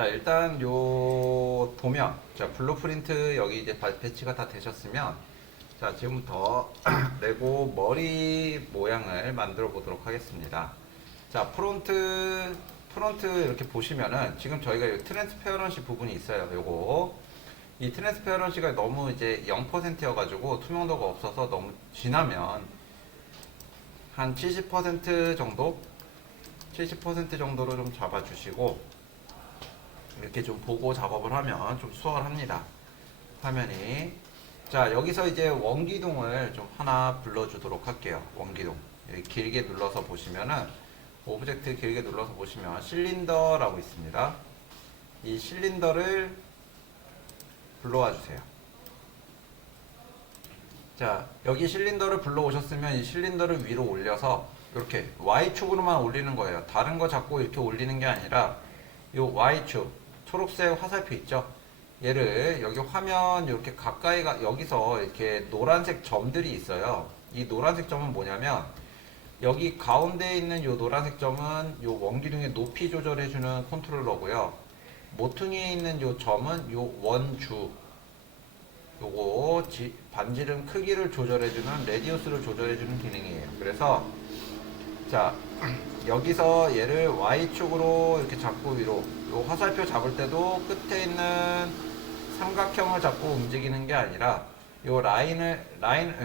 자, 일단 요 도면, 자, 블루프린트 여기 이제 배치가 다 되셨으면, 자, 지금부터 레고 머리 모양을 만들어 보도록 하겠습니다. 자, 프론트 이렇게 보시면은 지금 저희가 이 트랜스페어런시 부분이 있어요. 요거. 이 트랜스페어런시가 너무 이제 0%여가지고 투명도가 없어서 너무 진하면 한 70% 정도? 70% 정도로 좀 잡아주시고, 이렇게 좀 보고 작업을 하면 좀 수월합니다. 화면이. 자, 여기서 이제 원기둥을 좀 하나 불러주도록 할게요. 원기둥. 여기 길게 눌러서 보시면은, 오브젝트 길게 눌러서 보시면 실린더라고 있습니다. 이 실린더를 불러와 주세요. 자, 여기 실린더를 불러오셨으면 이 실린더를 위로 올려서 이렇게 Y축으로만 올리는 거예요. 다른 거 잡고 이렇게 올리는 게 아니라 요 Y축, 초록색 화살표 있죠? 얘를 여기 화면 이렇게 가까이가 여기서 이렇게 노란색 점들이 있어요. 이 노란색 점은 뭐냐면 여기 가운데에 있는 요 노란색 점은 요 원기둥의 높이 조절해주는 컨트롤러고요. 모퉁이에 있는 요 점은 요 원주, 요거 반지름 크기를 조절해주는 레디우스를 조절해주는 기능이에요. 그래서 자, 여기서 얘를 Y축으로 이렇게 잡고 위로, 요 화살표 잡을 때도 끝에 있는 삼각형을 잡고 움직이는 게 아니라 요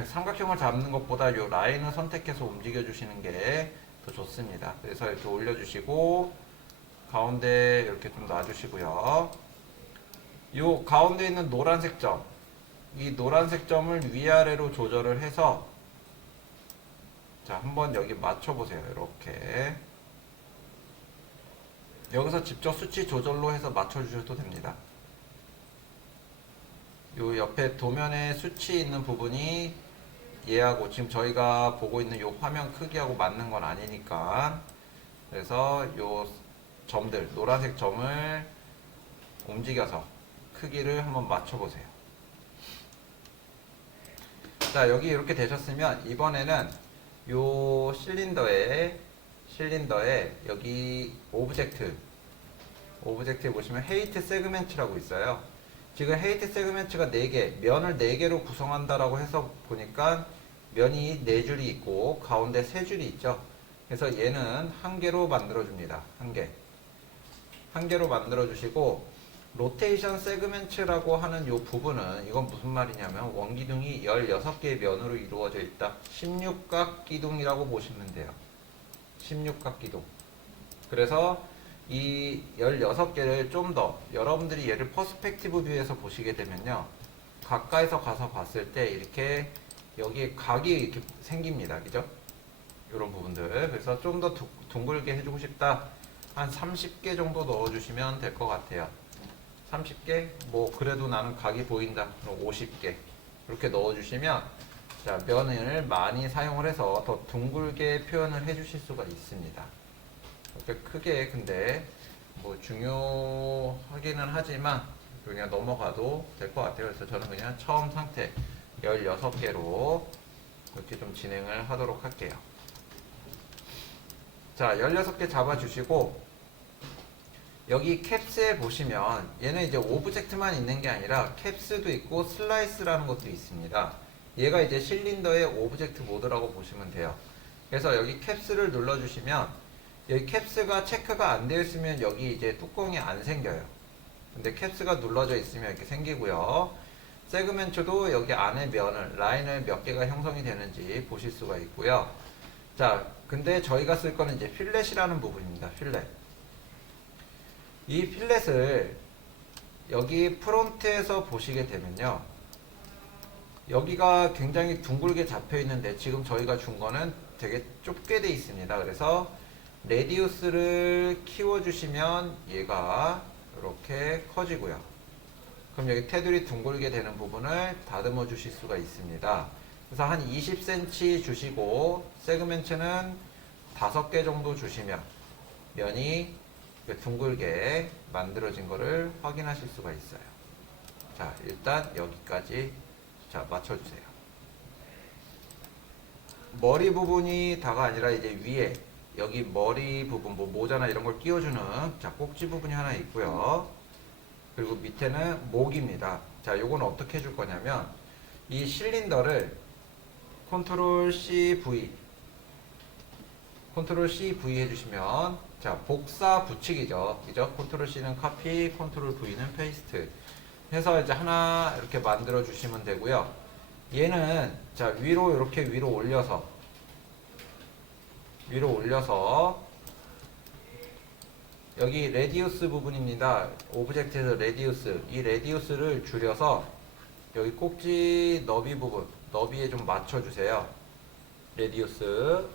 삼각형을 잡는 것보다 요 라인을 선택해서 움직여 주시는 게 더 좋습니다. 그래서 이렇게 올려주시고 가운데 이렇게 좀 놔주시고요. 요 가운데 있는 노란색 점, 이 노란색 점을 위아래로 조절을 해서 자, 한번 여기 맞춰보세요. 이렇게. 여기서 직접 수치 조절로 해서 맞춰주셔도 됩니다. 요 옆에 도면에 수치 있는 부분이 얘하고 지금 저희가 보고 있는 요 화면 크기하고 맞는 건 아니니까. 그래서 요 점들, 노란색 점을 움직여서 크기를 한번 맞춰보세요. 자, 여기 이렇게 되셨으면 이번에는 요 실린더에 여기 오브젝트에 보시면 헤이트 세그멘트라고 있어요. 지금 헤이트 세그멘트가 4개, 면을 4개로 구성한다라고 해서 보니까 면이 4줄이 있고 가운데 3줄이 있죠. 그래서 얘는 1개로 만들어줍니다. 1개. 1개로 만들어주시고 로테이션 세그멘트라고 하는 이 부분은 이건 무슨 말이냐면 원기둥이 16개의 면으로 이루어져 있다. 16각 기둥이라고 보시면 돼요. 16각 기둥. 그래서 이 16개를 좀 더 여러분들이 얘를 퍼스펙티브 뷰에서 보시게 되면요. 가까이서 가서 봤을 때 이렇게 여기에 각이 이렇게 생깁니다. 그죠? 이런 부분들. 그래서 좀 더 둥글게 해주고 싶다. 한 30개 정도 넣어주시면 될 것 같아요. 30개? 뭐 그래도 나는 각이 보인다. 그럼 50개. 이렇게 넣어주시면 자, 면을 많이 사용을 해서 더 둥글게 표현을 해주실 수가 있습니다. 이렇게 크게 근데 뭐 중요하기는 하지만 그냥 넘어가도 될 것 같아요. 그래서 저는 그냥 처음 상태 16개로 이렇게 좀 진행을 하도록 할게요. 자, 16개 잡아주시고 여기 캡스에 보시면 얘는 이제 오브젝트만 있는 게 아니라 캡스도 있고 슬라이스라는 것도 있습니다. 얘가 이제 실린더의 오브젝트 모드라고 보시면 돼요. 그래서 여기 캡스를 눌러주시면 여기 캡스가 체크가 안 되어 있으면 여기 이제 뚜껑이 안 생겨요. 근데 캡스가 눌러져 있으면 이렇게 생기고요. 세그멘트도 여기 안에 라인을 몇 개가 형성이 되는지 보실 수가 있고요. 자, 근데 저희가 쓸 거는 이제 필렛이라는 부분입니다. 필렛. 이 필렛을 여기 프론트에서 보시게 되면요. 여기가 굉장히 둥글게 잡혀 있는데 지금 저희가 준 거는 되게 좁게 돼 있습니다. 그래서 레디우스를 키워주시면 얘가 이렇게 커지고요. 그럼 여기 테두리 둥글게 되는 부분을 다듬어 주실 수가 있습니다. 그래서 한 20cm 주시고 세그멘트는 5개 정도 주시면 면이 둥글게 만들어진 거를 확인하실 수가 있어요. 자, 일단 여기까지 자, 맞춰주세요. 머리 부분이 다가 아니라 이제 위에 여기 머리 부분, 뭐 모자나 이런 걸 끼워주는 자 꼭지 부분이 하나 있고요. 그리고 밑에는 목입니다. 자, 요건 어떻게 해줄 거냐면 이 실린더를 컨트롤 C V 해주시면 자 복사 붙이기죠. 그죠? 컨트롤 C는 카피, 컨트롤 V는 페이스트 해서 이제 하나 이렇게 만들어 주시면 되고요. 얘는 자 위로 이렇게 위로 올려서 여기 레디우스 부분입니다. 오브젝트에서 레디우스, 이 레디우스를 줄여서 여기 꼭지 너비 부분, 너비에 좀 맞춰주세요. 레디우스.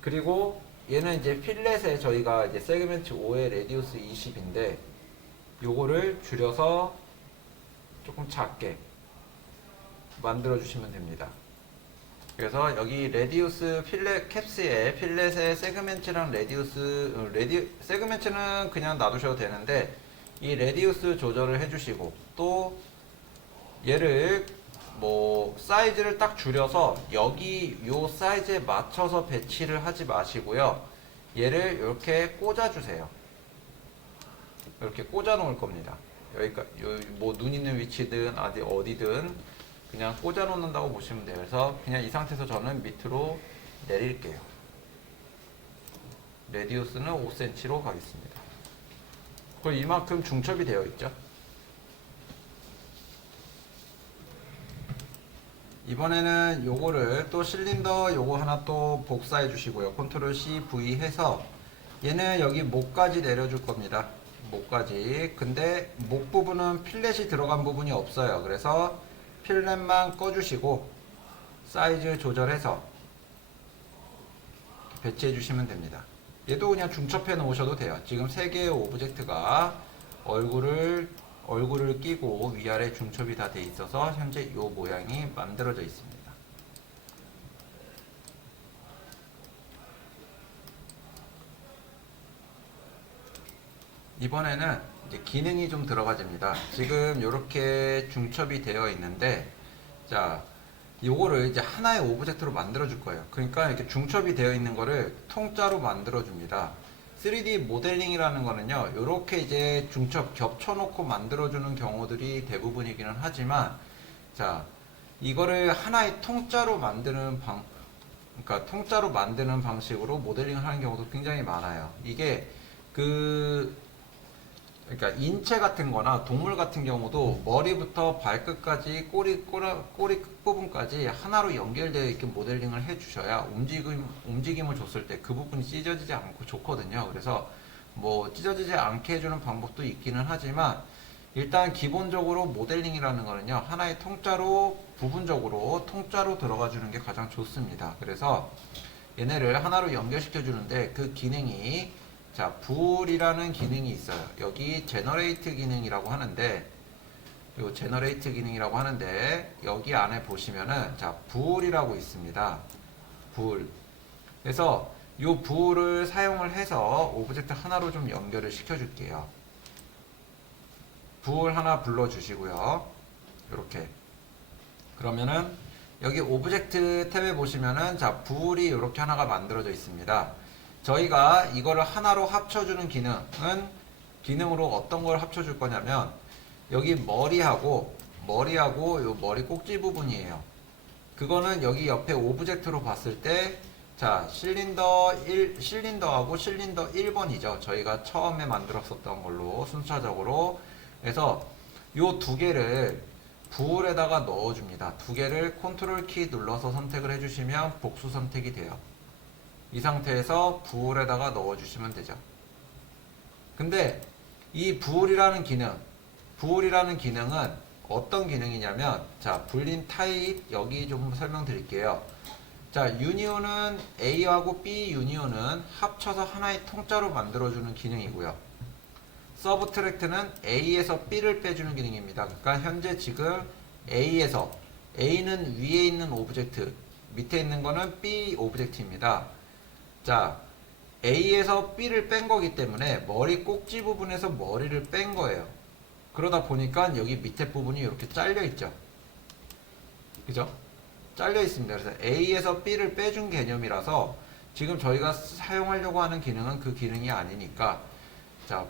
그리고 얘는 이제 필렛에 저희가 이제 세그멘트 5의 레디우스 20인데 요거를 줄여서 조금 작게 만들어 주시면 됩니다. 그래서 여기 레디우스 필렛 캡스에 필렛의 세그멘트랑 세그멘트는 그냥 놔두셔도 되는데 이 레디우스 조절을 해주시고 또 얘를 뭐 사이즈를 딱 줄여서 여기 요 사이즈에 맞춰서 배치를 하지 마시고요. 얘를 이렇게 꽂아 주세요. 이렇게 꽂아 놓을 겁니다. 여기가 뭐 눈 있는 위치든 어디든 그냥 꽂아 놓는다고 보시면 돼요. 그래서 그냥 이 상태에서 저는 밑으로 내릴게요. 레디우스는 5cm로 가겠습니다. 그리고 이만큼 중첩이 되어 있죠. 이번에는 요거를 또 실린더 요거 하나 또 복사해 주시고요. 컨트롤 C V 해서 얘는 여기 목까지 내려줄 겁니다. 목까지. 근데 목 부분은 필렛이 들어간 부분이 없어요. 그래서 필렛만 꺼주시고 사이즈 조절해서 배치해 주시면 됩니다. 얘도 그냥 중첩해 놓으셔도 돼요. 지금 3개의 오브젝트가 얼굴을 끼고 위아래 중첩이 다 돼 있어서 현재 이 모양이 만들어져 있습니다. 이번에는 이제 기능이 좀 들어가집니다. 지금 이렇게 중첩이 되어 있는데, 자, 요거를 이제 하나의 오브젝트로 만들어 줄 거예요. 그러니까 이렇게 중첩이 되어 있는 거를 통짜로 만들어 줍니다. 3D 모델링이라는 거는요, 이렇게 이제 중첩 겹쳐놓고 만들어주는 경우들이 대부분이기는 하지만, 자, 이거를 하나의 통짜로 만드는 그러니까 통짜로 만드는 방식으로 모델링을 하는 경우도 굉장히 많아요. 이게 그러니까 인체 같은 거나 동물 같은 경우도 머리부터 발끝까지 꼬리 끝부분까지 하나로 연결되어 있게 모델링을 해 주셔야 움직임을 줬을 때 그 부분이 찢어지지 않고 좋거든요. 그래서 뭐 찢어지지 않게 해주는 방법도 있기는 하지만 일단 기본적으로 모델링이라는 거는요, 하나의 통짜로 부분적으로 통짜로 들어가 주는 게 가장 좋습니다. 그래서 얘네를 하나로 연결시켜 주는데 그 기능이 자, 불이라는 기능이 있어요. 여기 제너레이트 기능이라고 하는데, 요 제너레이트 기능이라고 하는데, 여기 안에 보시면은, 자, 불이라고 있습니다. 불. 그래서 요 불을 사용을 해서 오브젝트 하나로 좀 연결을 시켜줄게요. 불 하나 불러주시고요. 이렇게. 그러면은, 여기 오브젝트 탭에 보시면은, 자, 불이 이렇게 하나가 만들어져 있습니다. 저희가 이거를 하나로 합쳐주는 기능으로 어떤 걸 합쳐줄 거냐면 여기 머리하고 요 머리 꼭지 부분이에요. 그거는 여기 옆에 오브젝트로 봤을 때 자, 실린더하고 실린더 1번이죠. 저희가 처음에 만들었었던 걸로 순차적으로. 그래서 요 두 개를 부울에다가 넣어줍니다. 두 개를 컨트롤 키 눌러서 선택을 해주시면 복수 선택이 돼요. 이 상태에서 부울에다가 넣어주시면 되죠. 근데 이 부울이라는 기능은 어떤 기능이냐면, 자, 불린 타입 여기 좀 설명드릴게요. 자, 유니온은 A하고 B 유니온은 합쳐서 하나의 통짜로 만들어주는 기능이고요. 서브트랙트는 A에서 B를 빼주는 기능입니다. 그러니까 현재 지금 A는 위에 있는 오브젝트, 밑에 있는 거는 B 오브젝트입니다. 자, A에서 B를 뺀 거기 때문에 머리 꼭지 부분에서 머리를 뺀 거예요. 그러다 보니까 여기 밑에 부분이 이렇게 잘려 있죠. 그죠? 잘려 있습니다. 그래서 A에서 B를 빼준 개념이라서 지금 저희가 사용하려고 하는 기능은 그 기능이 아니니까 자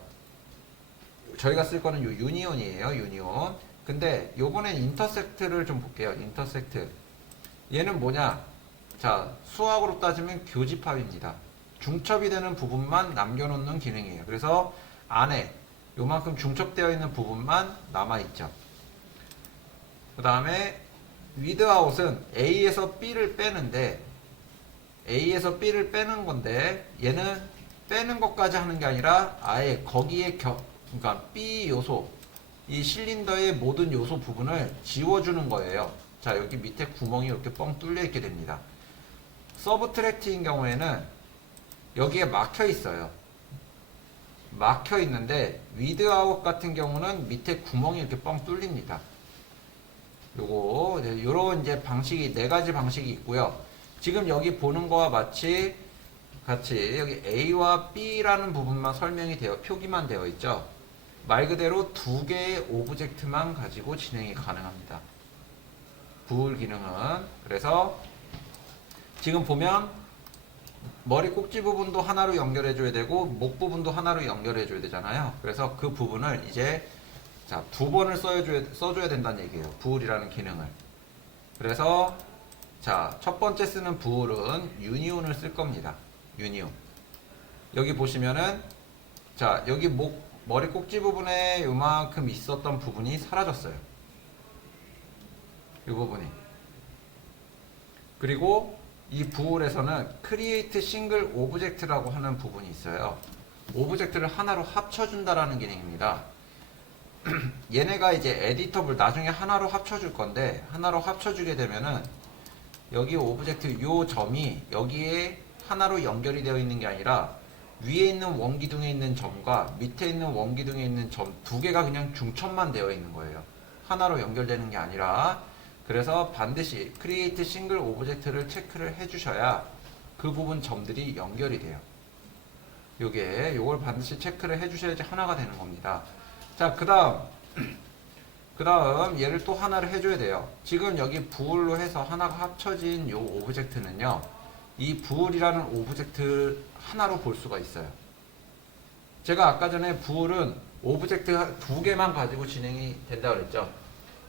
저희가 쓸 거는 요 유니온이에요. 유니온. 근데 요번엔 인터섹트를 좀 볼게요. 인터섹트. 얘는 뭐냐? 자, 수학으로 따지면 교집합입니다. 중첩이 되는 부분만 남겨놓는 기능이에요. 그래서 안에 요만큼 중첩되어 있는 부분만 남아있죠. 그 다음에 위드아웃은 A에서 B를 빼는데 A에서 B를 빼는 건데 얘는 빼는 것까지 하는 게 아니라 아예 거기에 그러니까 B 요소 이 실린더의 모든 요소 부분을 지워주는 거예요. 자, 여기 밑에 구멍이 이렇게 뻥 뚫려 있게 됩니다. 서브트랙트인 경우에는 여기에 막혀 있어요. 막혀 있는데 위드아웃 같은 경우는 밑에 구멍이 이렇게 뻥 뚫립니다. 요거 요런 이제 방식이 네 가지 방식이 있고요. 지금 여기 보는 거와 같이 여기 A와 B라는 부분만 설명이 되어 표기만 되어 있죠. 말 그대로 두 개의 오브젝트만 가지고 진행이 가능합니다. 부을 기능은. 그래서 지금 보면 머리 꼭지 부분도 하나로 연결해 줘야 되고 목 부분도 하나로 연결해 줘야 되잖아요. 그래서 그 부분을 이제 자, 두 번을 써줘야 된다는 얘기예요. 부을이라는 기능을. 그래서 자, 첫 번째 쓰는 부을은 유니온을 쓸 겁니다. 유니온. 여기 보시면은 자, 여기 머리 꼭지 부분에 요만큼 있었던 부분이 사라졌어요. 이 부분이. 그리고 이 부을에서는 create single object라고 하는 부분이 있어요. 오브젝트를 하나로 합쳐준다라는 기능입니다. 얘네가 이제 에디터블 나중에 하나로 합쳐줄 건데 하나로 합쳐주게 되면은 여기 오브젝트 요 점이 여기에 하나로 연결이 되어 있는 게 아니라 위에 있는 원기둥에 있는 점과 밑에 있는 원기둥에 있는 점 두 개가 그냥 중첩만 되어 있는 거예요. 하나로 연결되는 게 아니라. 그래서 반드시 create single object를 체크를 해주셔야 그 부분 점들이 연결이 돼요. 요걸 반드시 체크를 해주셔야지 하나가 되는 겁니다. 자, 그 다음 얘를 또 하나를 해줘야 돼요. 지금 여기 부을로 해서 하나가 합쳐진 요 오브젝트는요, 이 부을이라는 오브젝트 하나로 볼 수가 있어요. 제가 아까 전에 부을은 오브젝트 두 개만 가지고 진행이 된다 그랬죠.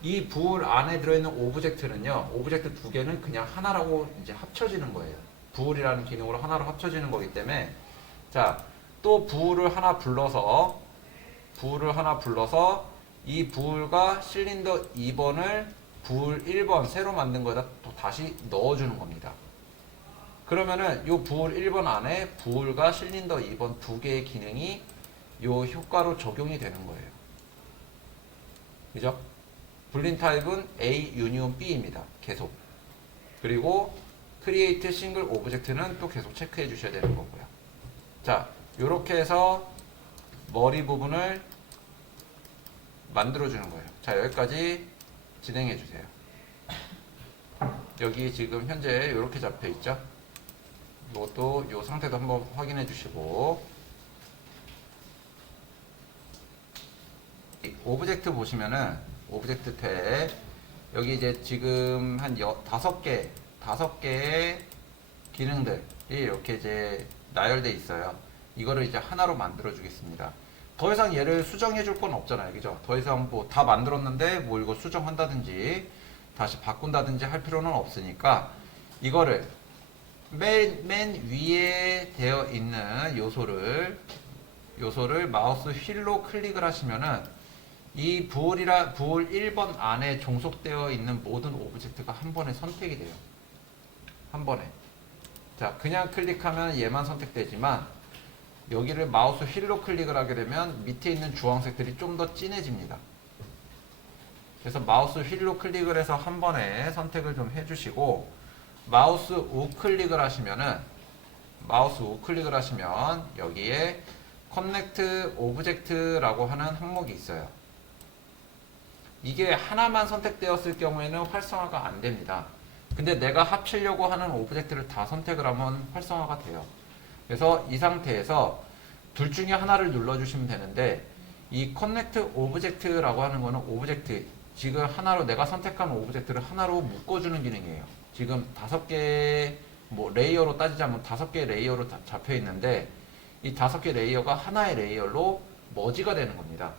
이 부을 안에 들어있는 오브젝트는요, 오브젝트 두 개는 그냥 하나라고 이제 합쳐지는 거예요. 부을이라는 기능으로 하나로 합쳐지는 거기 때문에, 자, 또 부을을 하나 불러서 이 부을과 실린더 2번을 부을 1번 새로 만든 거에다 또 다시 넣어주는 겁니다. 그러면은 요 부을 1번 안에 부을과 실린더 2번 두 개의 기능이 요 효과로 적용이 되는 거예요. 그죠? 불린 타입은 A 유니온 B입니다. 계속. 그리고 create single object는 또 계속 체크해 주셔야 되는 거고요. 자, 요렇게 해서 머리 부분을 만들어 주는 거예요. 자, 여기까지 진행해 주세요. 여기 지금 현재 이렇게 잡혀 있죠. 이것도 이 상태도 한번 확인해 주시고, 오브젝트 보시면은 오브젝트 탭 여기 이제 지금 한 5개의 기능들이 이렇게 이제 나열돼 있어요. 이거를 이제 하나로 만들어 주겠습니다. 더 이상 얘를 수정해 줄 건 없잖아요. 그죠? 더 이상 뭐 다 만들었는데 뭐 이거 수정한다든지 다시 바꾼다든지 할 필요는 없으니까 이거를 맨 위에 되어 있는 요소를 마우스 휠로 클릭을 하시면은 이 부을 1번 안에 종속되어 있는 모든 오브젝트가 한 번에 선택이 돼요. 한 번에. 자, 그냥 클릭하면 얘만 선택되지만 여기를 마우스 휠로 클릭을 하게 되면 밑에 있는 주황색들이 좀 더 진해집니다. 그래서 마우스 휠로 클릭을 해서 한 번에 선택을 좀 해주시고, 마우스 우클릭을 하시면 여기에 커넥트 오브젝트라고 하는 항목이 있어요. 이게 하나만 선택되었을 경우에는 활성화가 안 됩니다. 근데 내가 합치려고 하는 오브젝트를 다 선택을 하면 활성화가 돼요. 그래서 이 상태에서 둘 중에 하나를 눌러주시면 되는데, 이 커넥트 오브젝트라고 하는 거는 오브젝트, 지금 하나로 내가 선택한 오브젝트를 하나로 묶어주는 기능이에요. 지금 5개 뭐 레이어로 따지자면 5개의 레이어로 잡혀 있는데 이 5개 레이어가 하나의 레이어로 머지가 되는 겁니다.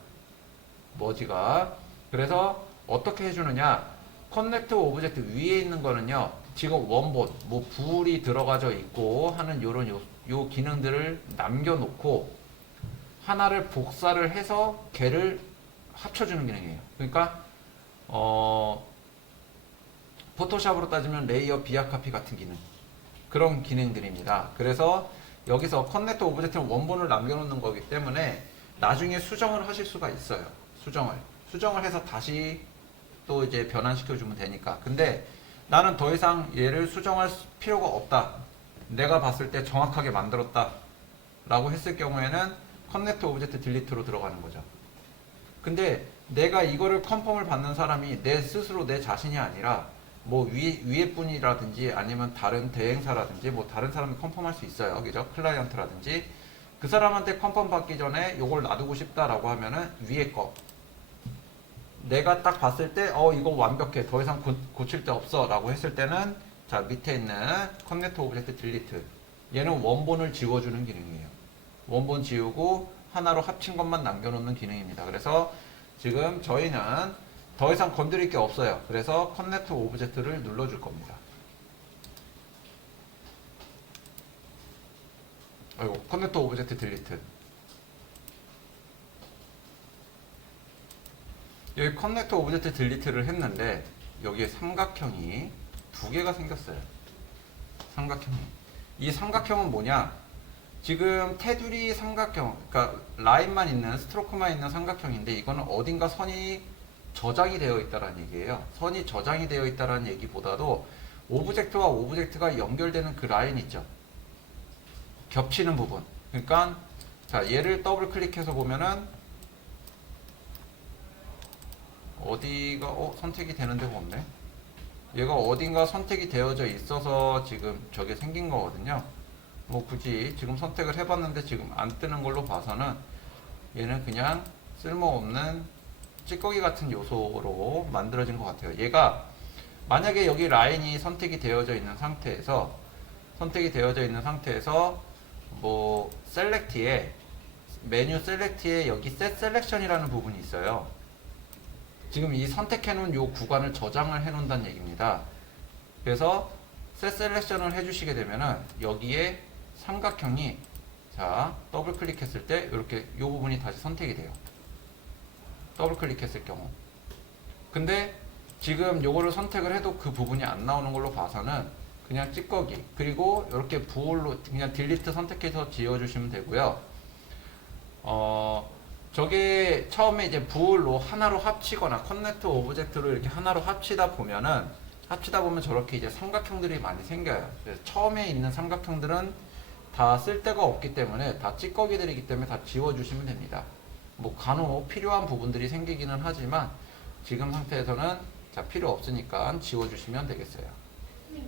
머지가. 그래서 어떻게 해주느냐? 커넥터 오브젝트 위에 있는 거는요, 지금 원본, 뭐 불이 들어가져 있고 하는 요런 요 기능들을 남겨놓고 하나를 복사를 해서 걔를 합쳐주는 기능이에요. 그러니까 포토샵으로 따지면 레이어 비약 카피 같은 기능, 그런 기능들입니다. 그래서 여기서 커넥터 오브젝트는 원본을 남겨놓는 거기 때문에 나중에 수정을 하실 수가 있어요. 수정을 해서 다시 또 이제 변환시켜주면 되니까. 근데 나는 더 이상 얘를 수정할 필요가 없다, 내가 봤을 때 정확하게 만들었다 라고 했을 경우에는 커넥터 오브젝트 딜리트로 들어가는 거죠. 근데 내가 이거를 컨펌을 받는 사람이 내 스스로 내 자신이 아니라 뭐 위에 분이라든지 아니면 다른 대행사라든지 뭐 다른 사람이 컨펌할 수 있어요. 그죠? 클라이언트라든지 그 사람한테 컨펌 받기 전에 이걸 놔두고 싶다라고 하면은 위에 거 내가 딱 봤을 때 이거 완벽해, 더 이상 고칠 데 없어 라고 했을 때는 자 밑에 있는 커넥터 오브젝트 딜리트, 얘는 원본을 지워주는 기능이에요. 원본 지우고 하나로 합친 것만 남겨놓는 기능입니다. 그래서 지금 저희는 더 이상 건드릴 게 없어요. 그래서 커넥터 오브젝트를 눌러줄 겁니다. 아이고, 커넥터 오브젝트 딜리트. 여기 커넥터 오브젝트 딜리트를 했는데 여기에 삼각형이 2개가 생겼어요. 삼각형이. 이 삼각형은 뭐냐? 지금 테두리 삼각형, 그러니까 라인만 있는, 스트로크만 있는 삼각형인데 이거는 어딘가 선이 저장이 되어 있다는 얘기예요. 선이 저장이 되어 있다는 얘기보다도 오브젝트와 오브젝트가 연결되는 그 라인 있죠. 겹치는 부분. 그러니까 자, 얘를 더블 클릭해서 보면은 어디가 선택이 되는 데가 없네. 얘가 어딘가 선택이 되어져 있어서 지금 저게 생긴 거거든요. 뭐 굳이 지금 선택을 해봤는데 지금 안 뜨는 걸로 봐서는 얘는 그냥 쓸모없는 찌꺼기 같은 요소로 만들어진 것 같아요. 얘가 만약에 여기 라인이 선택이 되어져 있는 상태에서 뭐 셀렉트에, 메뉴 셀렉트에 여기 셋 셀렉션이라는 부분이 있어요. 지금 이 선택해 놓은 요 구간을 저장을 해 놓는다는 얘기입니다. 그래서 셋 셀렉션을 해 주시게 되면은 여기에 삼각형이 자 더블 클릭했을 때 이렇게 요 부분이 다시 선택이 돼요. 더블 클릭했을 경우. 근데 지금 요거를 선택을 해도 그 부분이 안 나오는 걸로 봐서는 그냥 찌꺼기, 그리고 이렇게 부홀로 그냥 딜리트 선택해서 지워주시면 되고요. 저게 처음에 이제 부홀로 하나로 합치거나 커넥터 오브젝트로 이렇게 하나로 합치다 보면 저렇게 이제 삼각형들이 많이 생겨요. 그래서 처음에 있는 삼각형들은 다 쓸데가 없기 때문에, 다 찌꺼기들이기 때문에 다 지워주시면 됩니다. 뭐 간혹 필요한 부분들이 생기기는 하지만 지금 상태에서는 자 필요 없으니까 지워주시면 되겠어요.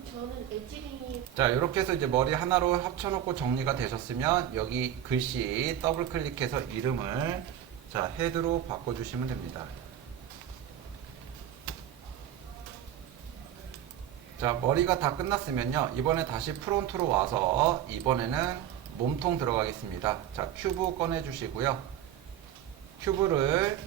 저는 엣지링이 자, 이렇게 해서 이제 머리 하나로 합쳐놓고 정리가 되셨으면 여기 글씨 더블 클릭해서 이름을 자 헤드로 바꿔주시면 됩니다. 자, 머리가 다 끝났으면요, 이번에 다시 프론트로 와서 이번에는 몸통 들어가겠습니다. 자, 큐브 꺼내 주시고요. 큐브를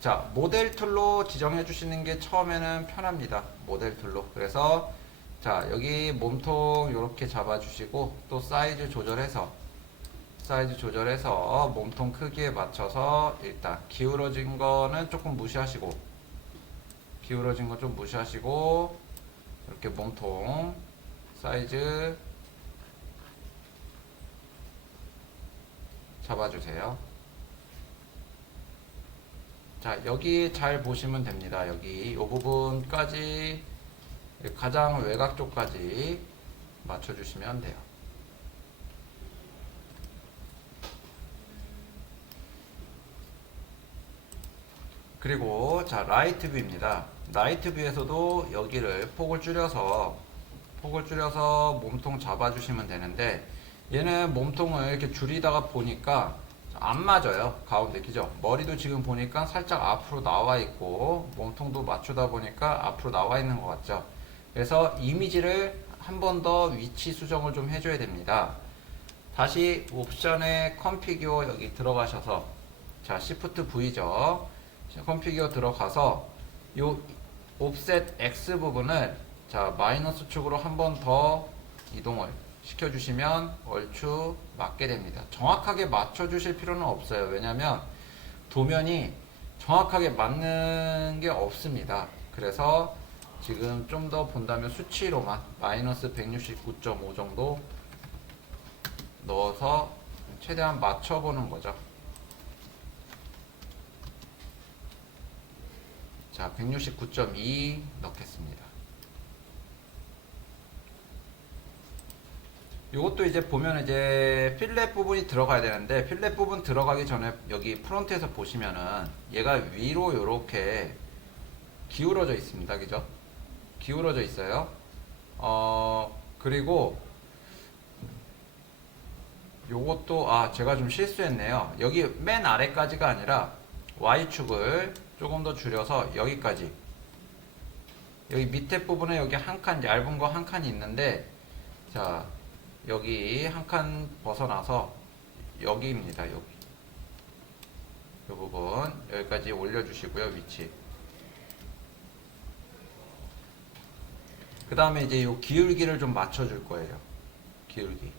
자 모델 툴로 지정해 주시는 게 처음에는 편합니다. 모델 툴로. 그래서 자 여기 몸통 이렇게 잡아 주시고 또 사이즈 조절해서 몸통 크기에 맞춰서 일단 기울어진 거는 조금 무시하시고, 기울어진 거 좀 무시하시고 이렇게 몸통 사이즈 잡아주세요. 자, 여기 잘 보시면 됩니다. 여기 이 부분까지 가장 외곽 쪽까지 맞춰주시면 돼요. 그리고 자 라이트 뷰입니다. 라이트 뷰에서도 여기를 폭을 줄여서 몸통 잡아주시면 되는데, 얘는 몸통을 이렇게 줄이다가 보니까 안 맞아요. 가운데, 그죠? 머리도 지금 보니까 살짝 앞으로 나와 있고 몸통도 맞추다 보니까 앞으로 나와 있는 것 같죠? 그래서 이미지를 한 번 더 위치 수정을 좀 해줘야 됩니다. 다시 옵션에 컨피규어 여기 들어가셔서 자 Shift V죠. 컨피규어 들어가서 요 옵셋 X 부분을 자 마이너스 축으로 한 번 더 이동을 시켜주시면 얼추 맞게 됩니다. 정확하게 맞춰주실 필요는 없어요. 왜냐면 도면이 정확하게 맞는 게 없습니다. 그래서 지금 좀 더 본다면 수치로만 마이너스 169.5 정도 넣어서 최대한 맞춰보는 거죠. 자, 169.2 넣겠습니다. 요것도 이제 보면 이제 필렛 부분이 들어가야 되는데 필렛 부분 들어가기 전에 여기 프론트에서 보시면은 얘가 위로 요렇게 기울어져 있습니다. 그죠? 기울어져 있어요. 그리고 요것도 제가 좀 실수했네요. 여기 맨 아래까지가 아니라 Y축을 조금 더 줄여서 여기까지 여기 밑에 부분에 여기 한 칸 얇은 거 한 칸이 있는데 자 여기 한 칸 벗어나서 여기입니다. 여기 이 부분 여기까지 올려주시고요. 위치 그 다음에 이제 요 기울기를 좀 맞춰줄 거예요. 기울기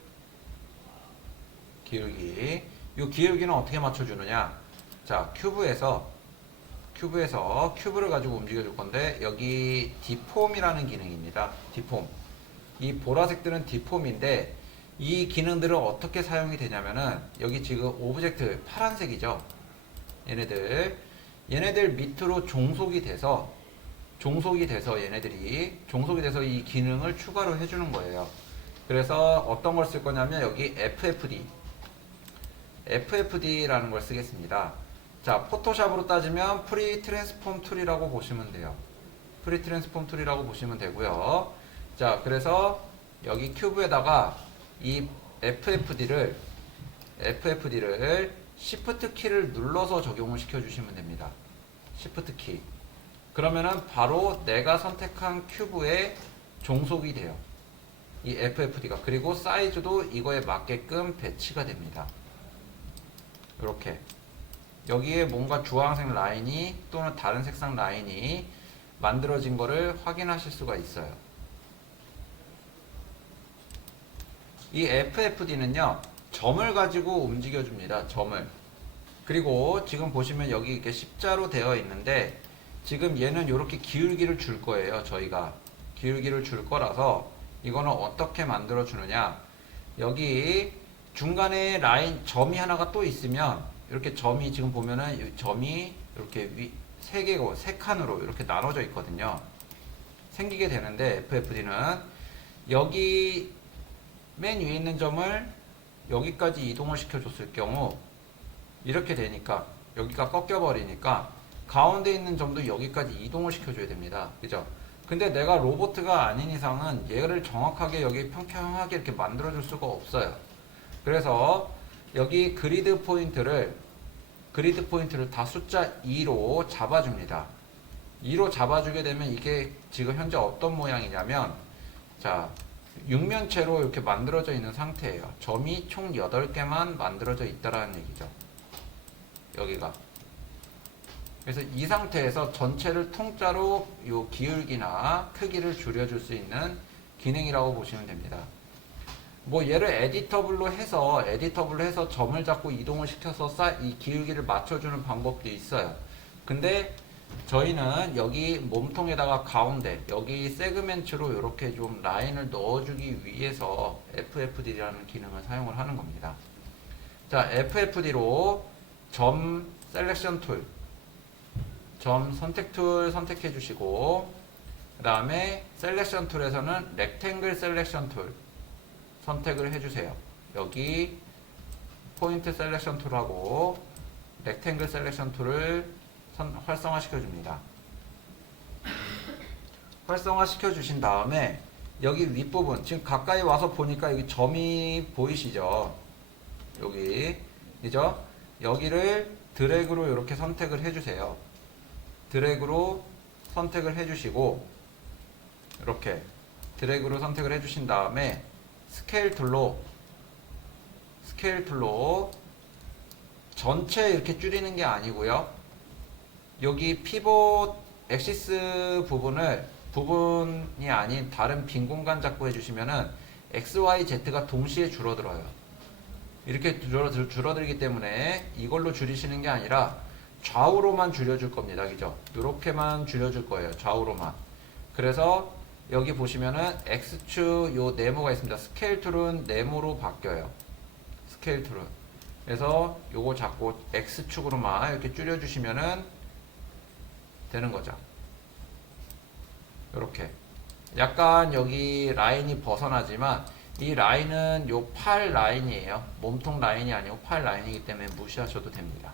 요 기울기는 어떻게 맞춰주느냐 자 큐브에서 큐브를 가지고 움직여 줄 건데 여기 디폼이라는 기능입니다. 디폼 이 보라색들은 디폼인데 이 기능들은 어떻게 사용이 되냐면은 여기 지금 오브젝트 파란색이죠. 얘네들 밑으로 종속이 돼서 얘네들이 종속이 돼서 이 기능을 추가로 해주는 거예요. 그래서 어떤 걸 쓸 거냐면 여기 FFD라는 걸 쓰겠습니다. 자, 포토샵으로 따지면 프리 트랜스폼 툴이라고 보시면 돼요. 프리 트랜스폼 툴이라고 보시면 되고요. 자, 그래서 여기 큐브에다가 이 FFD를 Shift 키를 눌러서 적용을 시켜 주시면 됩니다. Shift 키. 그러면은 바로 내가 선택한 큐브에 종속이 돼요. 이 FFD가. 그리고 사이즈도 이거에 맞게끔 배치가 됩니다. 이렇게. 여기에 뭔가 주황색 라인이 또는 다른 색상 라인이 만들어진 거를 확인하실 수가 있어요. 이 FFD는요, 점을 가지고 움직여줍니다. 점을. 그리고 지금 보시면 여기 이렇게 십자로 되어 있는데, 지금 얘는 이렇게 기울기를 줄 거예요. 저희가. 기울기를 줄 거라서, 이거는 어떻게 만들어주느냐. 여기 중간에 라인, 점이 하나가 또 있으면, 이렇게 점이 지금 보면은 점이 이렇게 세 개고, 세 칸으로 이렇게 나눠져 있거든요. 생기게 되는데, FFD는 여기 맨 위에 있는 점을 여기까지 이동을 시켜줬을 경우 이렇게 되니까 여기가 꺾여버리니까 가운데 있는 점도 여기까지 이동을 시켜줘야 됩니다. 그죠? 근데 내가 로봇가 아닌 이상은 얘를 정확하게 여기 평평하게 이렇게 만들어줄 수가 없어요. 그래서 여기 그리드 포인트를 다 숫자 2로 잡아줍니다. 2로 잡아주게 되면 이게 지금 현재 어떤 모양이냐면 자 육면체로 이렇게 만들어져 있는 상태예요. 점이 총 8개만 만들어져 있다라는 얘기죠. 여기가. 그래서 이 상태에서 전체를 통짜로 요 기울기나 크기를 줄여줄 수 있는 기능이라고 보시면 됩니다. 뭐 얘를 에디터블로 해서 점을 잡고 이동을 시켜서 이 기울기를 맞춰주는 방법도 있어요. 근데 저희는 여기 몸통에다가 가운데 여기 세그멘트로 이렇게 좀 라인을 넣어주기 위해서 FFD라는 기능을 사용을 하는 겁니다. 자, FFD로 점 셀렉션 툴, 점 선택 툴 선택해 주시고 그 다음에 셀렉션 툴에서는 렉탱글 셀렉션 툴 선택을 해주세요. 여기 포인트 셀렉션 툴하고 렉탱글 셀렉션 툴을 활성화 시켜줍니다. 활성화 시켜주신 다음에 여기 윗부분 지금 가까이 와서 보니까 여기 점이 보이시죠? 여기 그죠? 여기를 드래그로 이렇게 선택을 해주세요. 드래그로 선택을 해주시고 이렇게 드래그로 선택을 해주신 다음에 스케일 툴로 전체 이렇게 줄이는 게 아니고요. 여기 피봇 엑시스 부분이 아닌 다른 빈 공간 잡고 해주시면은 X, Y, Z가 동시에 줄어들어요. 이렇게 줄어들기 때문에 이걸로 줄이시는 게 아니라 좌우로만 줄여줄 겁니다. 그죠? 이렇게만 줄여줄 거예요. 좌우로만. 그래서 여기 보시면은 X축 요 네모가 있습니다. 스케일 툴은 네모로 바뀌어요. 스케일 툴은. 그래서 요거 잡고 X축으로만 이렇게 줄여주시면은 되는 거죠. 이렇게. 약간 여기 라인이 벗어나지만 이 라인은 요 팔 라인이에요. 몸통 라인이 아니고 팔 라인이기 때문에 무시하셔도 됩니다.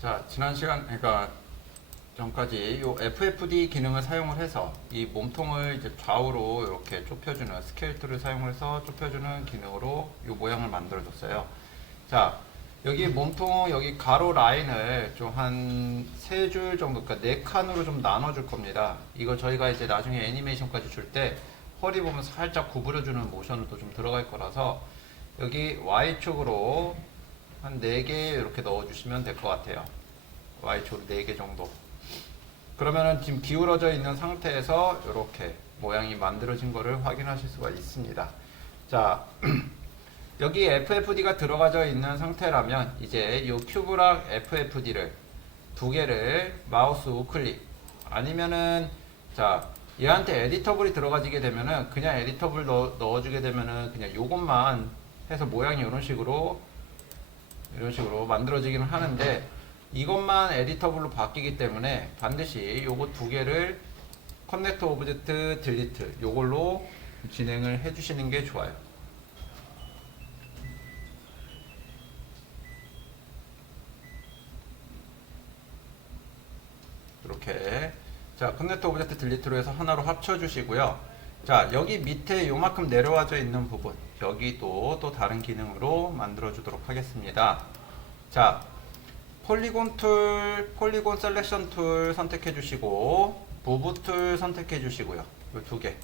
자, 지난 시간, 그러니까 전까지 요 FFD 기능을 사용을 해서 이 몸통을 이제 좌우로 이렇게 좁혀주는 스케일 툴을 사용해서 좁혀주는 기능으로 이 모양을 만들어 줬어요. 자, 여기 몸통 여기 가로 라인을 좀 한 3줄 정도, 그러니까 4칸으로 좀 나눠 줄 겁니다. 이거 저희가 이제 나중에 애니메이션까지 줄 때 허리 보면 살짝 구부려 주는 모션도 좀 들어갈 거라서 여기 Y축으로 한 4개 이렇게 넣어 주시면 될 것 같아요. Y축으로 4개 정도. 그러면은 지금 기울어져 있는 상태에서 이렇게 모양이 만들어진 거를 확인하실 수가 있습니다. 자, 여기 FFD가 들어가져 있는 상태라면 이제 이 큐브랑 FFD를 2개를 마우스 우클릭 아니면은 자 얘한테 에디터블이 들어가지게 되면은 그냥 에디터블 넣어주게 되면은 그냥 요것만 해서 모양이 이런 식으로 만들어지기는 하는데 이것만 에디터블로 바뀌기 때문에 반드시 요거 2개를 커넥터 오브젝트 딜리트 요걸로 진행을 해주시는 게 좋아요. 이렇게 자 커넥터 오브젝트 딜리트로 해서 하나로 합쳐 주시고요. 자 여기 밑에 요만큼 내려와져 있는 부분 여기도 또 다른 기능으로 만들어 주도록 하겠습니다. 자 폴리곤 툴, 폴리곤 셀렉션 툴 선택해 주시고 무브 툴 선택해 주시고요. 요 2개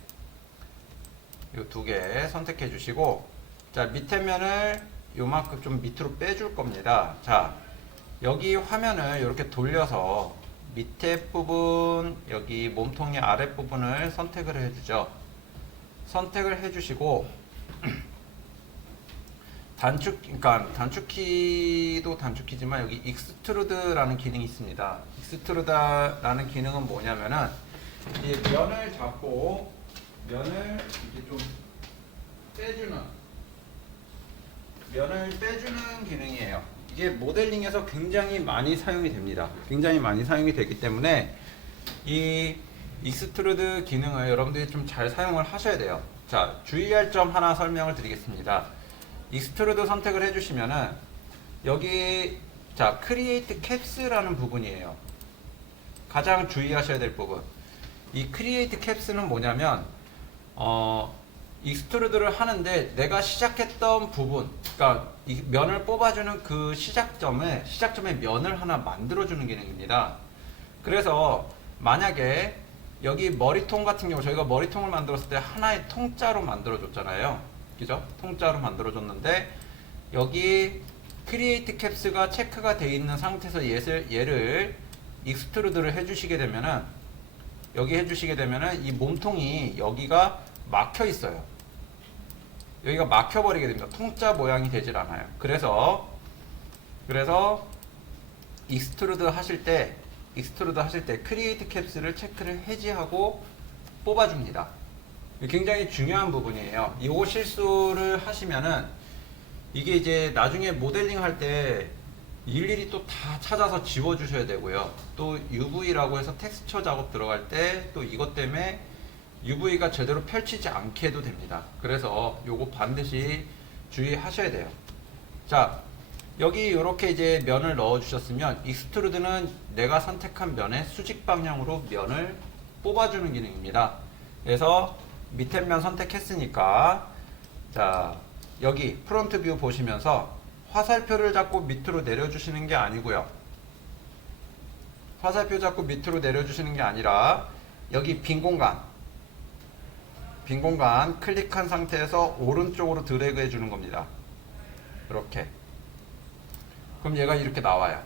요 2개 선택해 주시고 자 밑에 면을 요만큼 좀 밑으로 빼줄 겁니다. 자 여기 화면을 이렇게 돌려서 밑에 부분 여기 몸통의 아랫부분을 선택을 해주죠. 선택을 해주시고 그러니까 단축키도 단축키지만 여기 익스트루드라는 기능이 있습니다. 익스트루드라는 기능은 뭐냐면은 이 면을 잡고 면을 이렇게 좀 빼주는 기능이에요. 이게 모델링에서 굉장히 많이 사용이 됩니다. 굉장히 많이 사용이 되기 때문에 이 익스트루드 기능을 여러분들이 좀 잘 사용을 하셔야 돼요. 자, 주의할 점 하나 설명을 드리겠습니다. 익스트루드 선택을 해주시면은 여기 자 크리에이트 캡스라는 부분이에요. 가장 주의하셔야 될 부분. 이 크리에이트 캡스는 뭐냐면 익스트루드를 하는데 내가 시작했던 부분, 그러니까 이 면을 뽑아주는 그 시작점에 면을 하나 만들어주는 기능입니다. 그래서 만약에 여기 머리통 같은 경우 저희가 머리통을 만들었을 때 하나의 통짜로 만들어줬잖아요. 그죠? 통짜로 만들어줬는데 여기 크리에이트 캡스가 체크가 되어 있는 상태에서 얘를 익스트루드를 해주시게 되면은 이 몸통이 여기가 막혀 있어요. 여기가 막혀버리게 됩니다. 통짜 모양이 되질 않아요. 그래서 익스트루드 하실 때 크리에이트 캡스를 체크를 해제하고 뽑아줍니다. 굉장히 중요한 부분이에요. 이거 실수를 하시면은 이게 이제 나중에 모델링 할 때 일일이 또 다 찾아서 지워주셔야 되고요. 또 UV라고 해서 텍스처 작업 들어갈 때 또 이것 때문에 UV가 제대로 펼치지 않게 해도 됩니다. 그래서 요거 반드시 주의하셔야 돼요. 자, 여기 이렇게 이제 면을 넣어 주셨으면 익스트루드는 내가 선택한 면의 수직 방향으로 면을 뽑아주는 기능입니다. 그래서 밑에 면 선택했으니까 자 여기 프론트 뷰 보시면서 화살표를 잡고 밑으로 내려주시는 게 아니고요. 화살표 잡고 밑으로 내려주시는 게 아니라 여기 빈 공간 빈 공간 클릭한 상태에서 오른쪽으로 드래그 해주는 겁니다. 이렇게. 그럼 얘가 이렇게 나와요.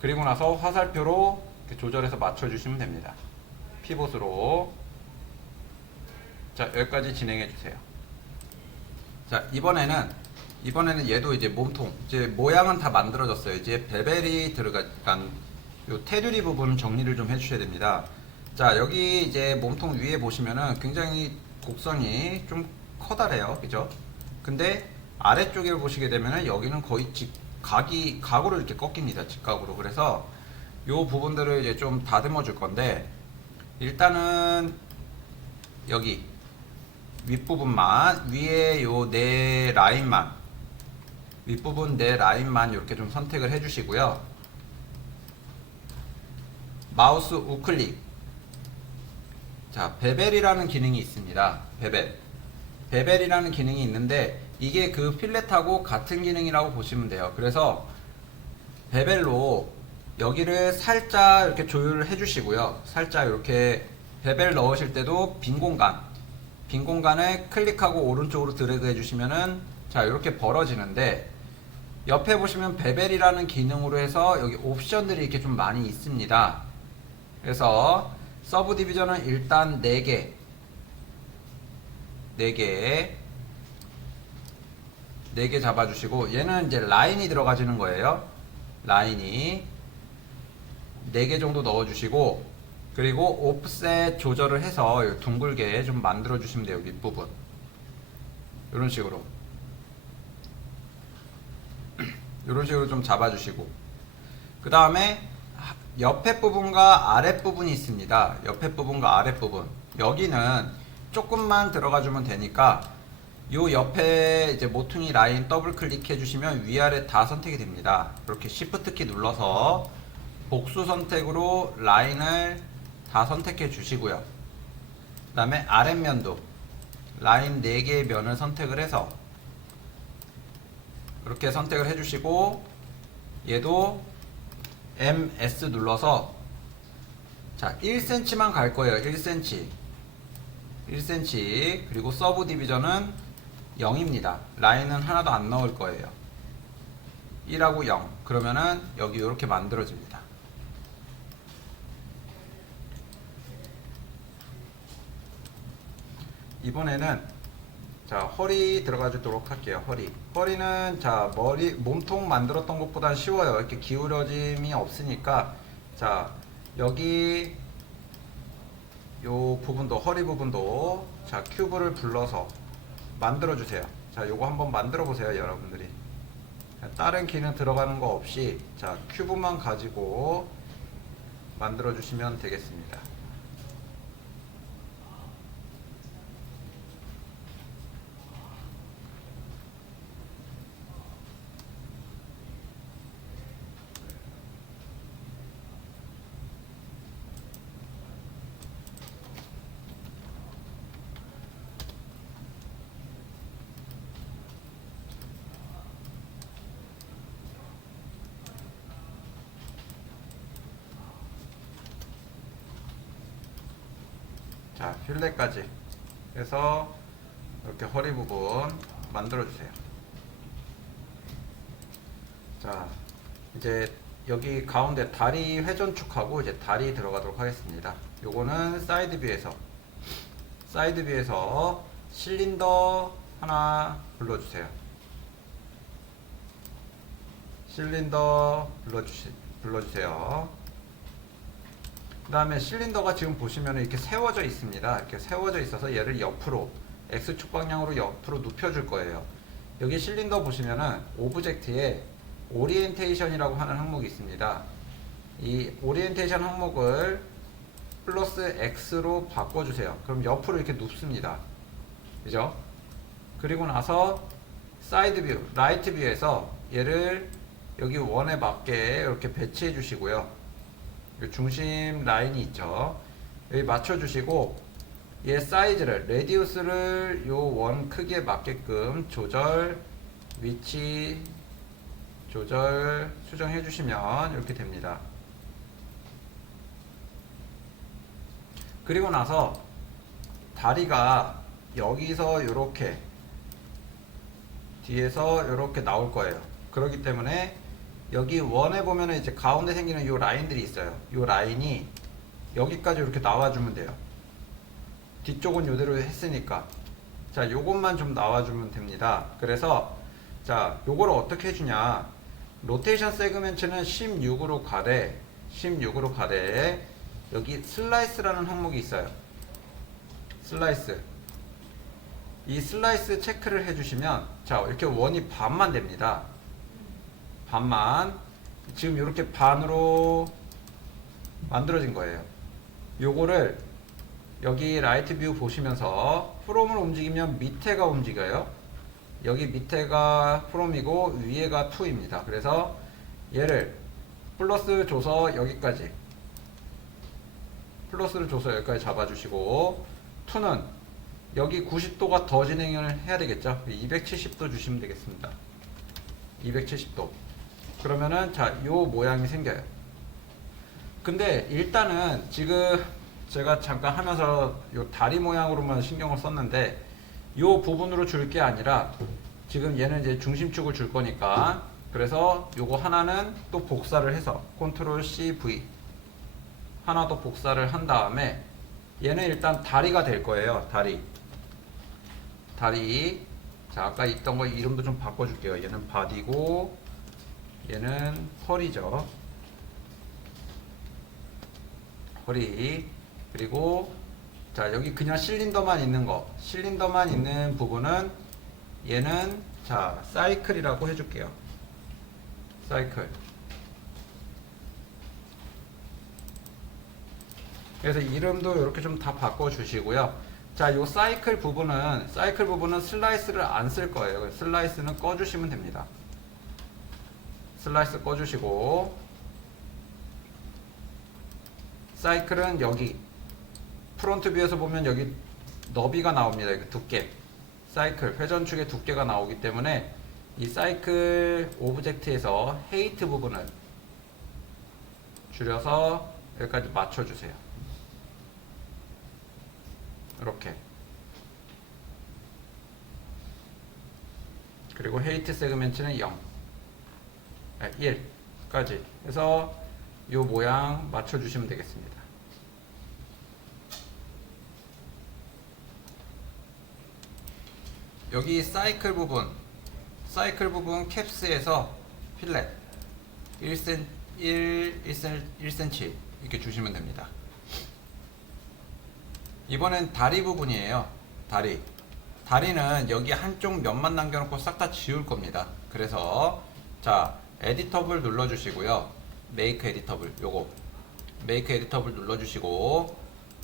그리고 나서 화살표로 이렇게 조절해서 맞춰주시면 됩니다. 피봇으로. 자, 여기까지 진행해 주세요. 자, 이번에는 얘도 이제 몸통, 이제 모양은 다 만들어졌어요. 이제 베벨이 들어간 요 테두리 부분 정리를 좀 해주셔야 됩니다. 자, 여기 이제 몸통 위에 보시면은 굉장히 곡선이 좀 커다래요. 그죠? 근데 아래쪽에 보시게 되면은 여기는 거의 각으로 이렇게 꺾입니다. 직각으로. 그래서 요 부분들을 이제 좀 다듬어 줄 건데, 일단은 여기 윗부분만, 위에 요 네 라인만, 윗부분 네 라인만 이렇게 좀 선택을 해 주시고요. 마우스 우클릭. 자, 베벨이라는 기능이 있습니다. 베벨이라는 기능이 있는데 이게 그 필렛하고 같은 기능이라고 보시면 돼요. 그래서 베벨로 여기를 살짝 이렇게 조율을 해 주시고요. 살짝 이렇게 베벨 넣으실 때도 빈 공간을 클릭하고 오른쪽으로 드래그 해 주시면은 자, 이렇게 벌어지는데, 옆에 보시면 베벨이라는 기능으로 해서 여기 옵션들이 이렇게 좀 많이 있습니다. 그래서 서브 디비전은 일단 4개 잡아주시고, 얘는 이제 라인이 들어가지는 거예요. 라인이 4개 정도 넣어주시고, 그리고 옵셋 조절을 해서 둥글게 좀 만들어 주시면 돼요. 윗부분 이런 식으로 좀 잡아주시고, 그 다음에 옆에 부분과 아랫 부분이 있습니다. 옆에 부분과 아랫 부분, 여기는 조금만 들어가 주면 되니까 요 옆에 이제 모퉁이 라인 더블 클릭해 주시면 위아래 다 선택이 됩니다. 이렇게 Shift 키 눌러서 복수 선택으로 라인을 다 선택해 주시고요. 그 다음에 아랫면도 라인 4개의 면을 선택을 해서 이렇게 선택을 해 주시고, 얘도 MS 눌러서 자, 1cm만 갈 거예요. 1cm. 그리고 서브 디비전은 0입니다. 라인은 하나도 안 넣을 거예요. 1하고 0. 그러면은 여기 이렇게 만들어집니다. 이번에는 자, 허리 들어가 주도록 할게요. 허리는 자, 몸통 만들었던 것보다 쉬워요. 이렇게 기울어짐이 없으니까. 자, 여기 요 부분도, 허리 부분도 자, 큐브를 불러서 만들어 주세요. 자, 요거 한번 만들어 보세요, 여러분들이. 다른 기능 들어가는 거 없이 자, 큐브만 가지고 만들어 주시면 되겠습니다. 자, 휠렛까지 해서 이렇게 허리 부분 만들어 주세요. 자, 이제 여기 가운데 다리 회전축하고 이제 다리 들어가도록 하겠습니다. 요거는 사이드 뷰에서 실린더 하나 불러주세요. 실린더 불러주세요. 그 다음에 실린더가 지금 보시면 이렇게 세워져 있습니다. 이렇게 세워져 있어서 얘를 옆으로, X축 방향으로 옆으로 눕혀줄 거예요. 여기 실린더 보시면은 오브젝트에 오리엔테이션이라고 하는 항목이 있습니다. 이 오리엔테이션 항목을 플러스 X로 바꿔주세요. 그럼 옆으로 이렇게 눕습니다. 그죠? 그리고 나서 사이드 뷰, 라이트 뷰에서 얘를 여기 원에 맞게 이렇게 배치해 주시고요. 중심 라인이 있죠. 여기 맞춰주시고, 얘 사이즈를, 레디우스를 요 원 크기에 맞게끔 위치 조절 수정해 주시면 이렇게 됩니다. 그리고 나서 다리가 여기서 이렇게 뒤에서 이렇게 나올 거예요. 그렇기 때문에 여기 원에 보면은 이제 가운데 생기는 요 라인들이 있어요. 요 라인이 여기까지 이렇게 나와주면 돼요. 뒤쪽은 요대로 했으니까. 자, 요것만 좀 나와주면 됩니다. 그래서 자, 요거를 어떻게 해주냐. 로테이션 세그멘트는 16으로 가되 16으로 가되 여기 슬라이스라는 항목이 있어요. 슬라이스. 이 슬라이스 체크를 해주시면 자, 이렇게 원이 반만 됩니다. 반만. 지금 이렇게 반으로 만들어진 거예요. 요거를 여기 라이트 뷰 보시면서 프롬을 움직이면 밑에가 움직여요. 여기 밑에가 프롬이고 위에가 투입니다. 그래서 얘를 플러스 줘서 여기까지, 플러스를 줘서 여기까지 잡아주시고, 투는 여기 90도가 더 진행을 해야 되겠죠. 270도 주시면 되겠습니다. 270도. 그러면은 자, 요 모양이 생겨요. 근데 일단은 지금 제가 잠깐 하면서 요 다리 모양으로만 신경을 썼는데 요 부분으로 줄 게 아니라 지금 얘는 이제 중심축을 줄 거니까, 그래서 요거 하나는 또 복사를 해서 컨트롤 C V 하나 더 복사를 한 다음에 얘는 일단 다리가 될 거예요. 다리. 자, 아까 있던 거 이름도 좀 바꿔줄게요. 얘는 바디고 얘는 허리죠. 허리. 그리고 자, 여기 그냥 실린더만 있는 거, 실린더만 있는 부분은 얘는 자, 사이클이라고 해줄게요. 사이클. 그래서 이름도 이렇게 좀 다 바꿔주시고요. 자, 요 사이클 부분은 슬라이스를 안 쓸 거예요. 슬라이스는 꺼주시면 됩니다. 슬라이스 꺼주시고, 사이클은 여기 프론트 뷰에서 보면 여기 너비가 나옵니다. 여기 두께. 사이클 회전축의 두께가 나오기 때문에 이 사이클 오브젝트에서 헤이트 부분을 줄여서 여기까지 맞춰주세요. 이렇게. 그리고 헤이트 세그멘트는 0, 1까지 해서 이 모양 맞춰주시면 되겠습니다. 여기 사이클 부분 캡스에서 필렛 1cm 이렇게 주시면 됩니다. 이번엔 다리 부분이에요. 다리는 여기 한쪽 면만 남겨놓고 싹 다 지울 겁니다. 그래서 자, 에디터블 눌러주시고요. 메이크 에디터블, 요거 메이크 에디터블 눌러주시고,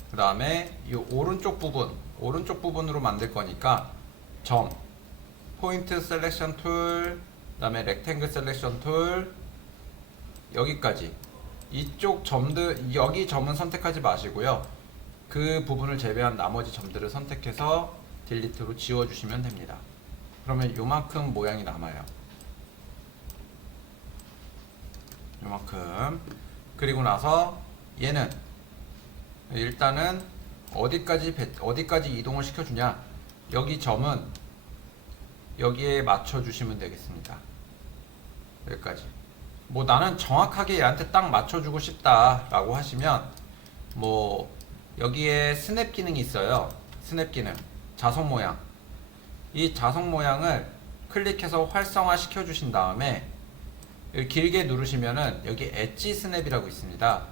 그 다음에 이 오른쪽 부분으로 만들 거니까 점, 포인트 셀렉션 툴, 그 다음에 렉탱글 셀렉션 툴, 여기까지. 이쪽 점들, 여기 점은 선택하지 마시고요. 그 부분을 제외한 나머지 점들을 선택해서 딜리트로 지워주시면 됩니다. 그러면 요만큼 모양이 남아요. 요만큼. 그리고 나서 얘는 일단은 어디까지 이동을 시켜주냐. 여기 점은 여기에 맞춰주시면 되겠습니다. 여기까지. 뭐 나는 정확하게 얘한테 딱 맞춰주고 싶다 라고 하시면 뭐 여기에 스냅 기능이 있어요. 스냅 기능, 자석 모양. 이 자석 모양을 클릭해서 활성화 시켜 주신 다음에 여기 길게 누르시면은 여기 엣지 스냅이라고 있습니다.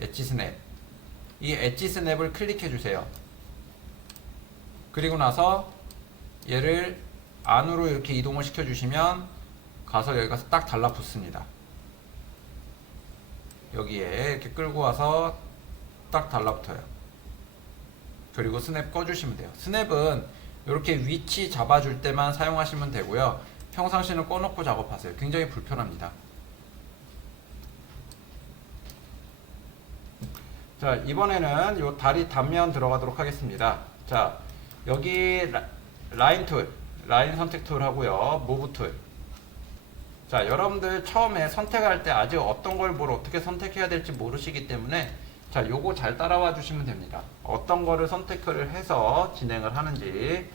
엣지 스냅. 이 엣지 스냅을 클릭해 주세요. 그리고 나서 얘를 안으로 이렇게 이동을 시켜 주시면 가서 여기 가서 딱 달라붙습니다. 여기에 이렇게 끌고 와서 딱 달라붙어요. 그리고 스냅 꺼주시면 돼요. 스냅은 이렇게 위치 잡아줄 때만 사용하시면 되고요. 평상시는 꺼놓고 작업하세요. 굉장히 불편합니다. 자, 이번에는 요 다리 단면 들어가도록 하겠습니다. 자, 여기 라인 툴, 라인 선택 툴 하고요. 무브 툴. 자, 여러분들 처음에 선택할 때 아직 어떤 걸 뭘 어떻게 선택해야 될지 모르시기 때문에 자, 요거 잘 따라와 주시면 됩니다. 어떤 거를 선택을 해서 진행을 하는지.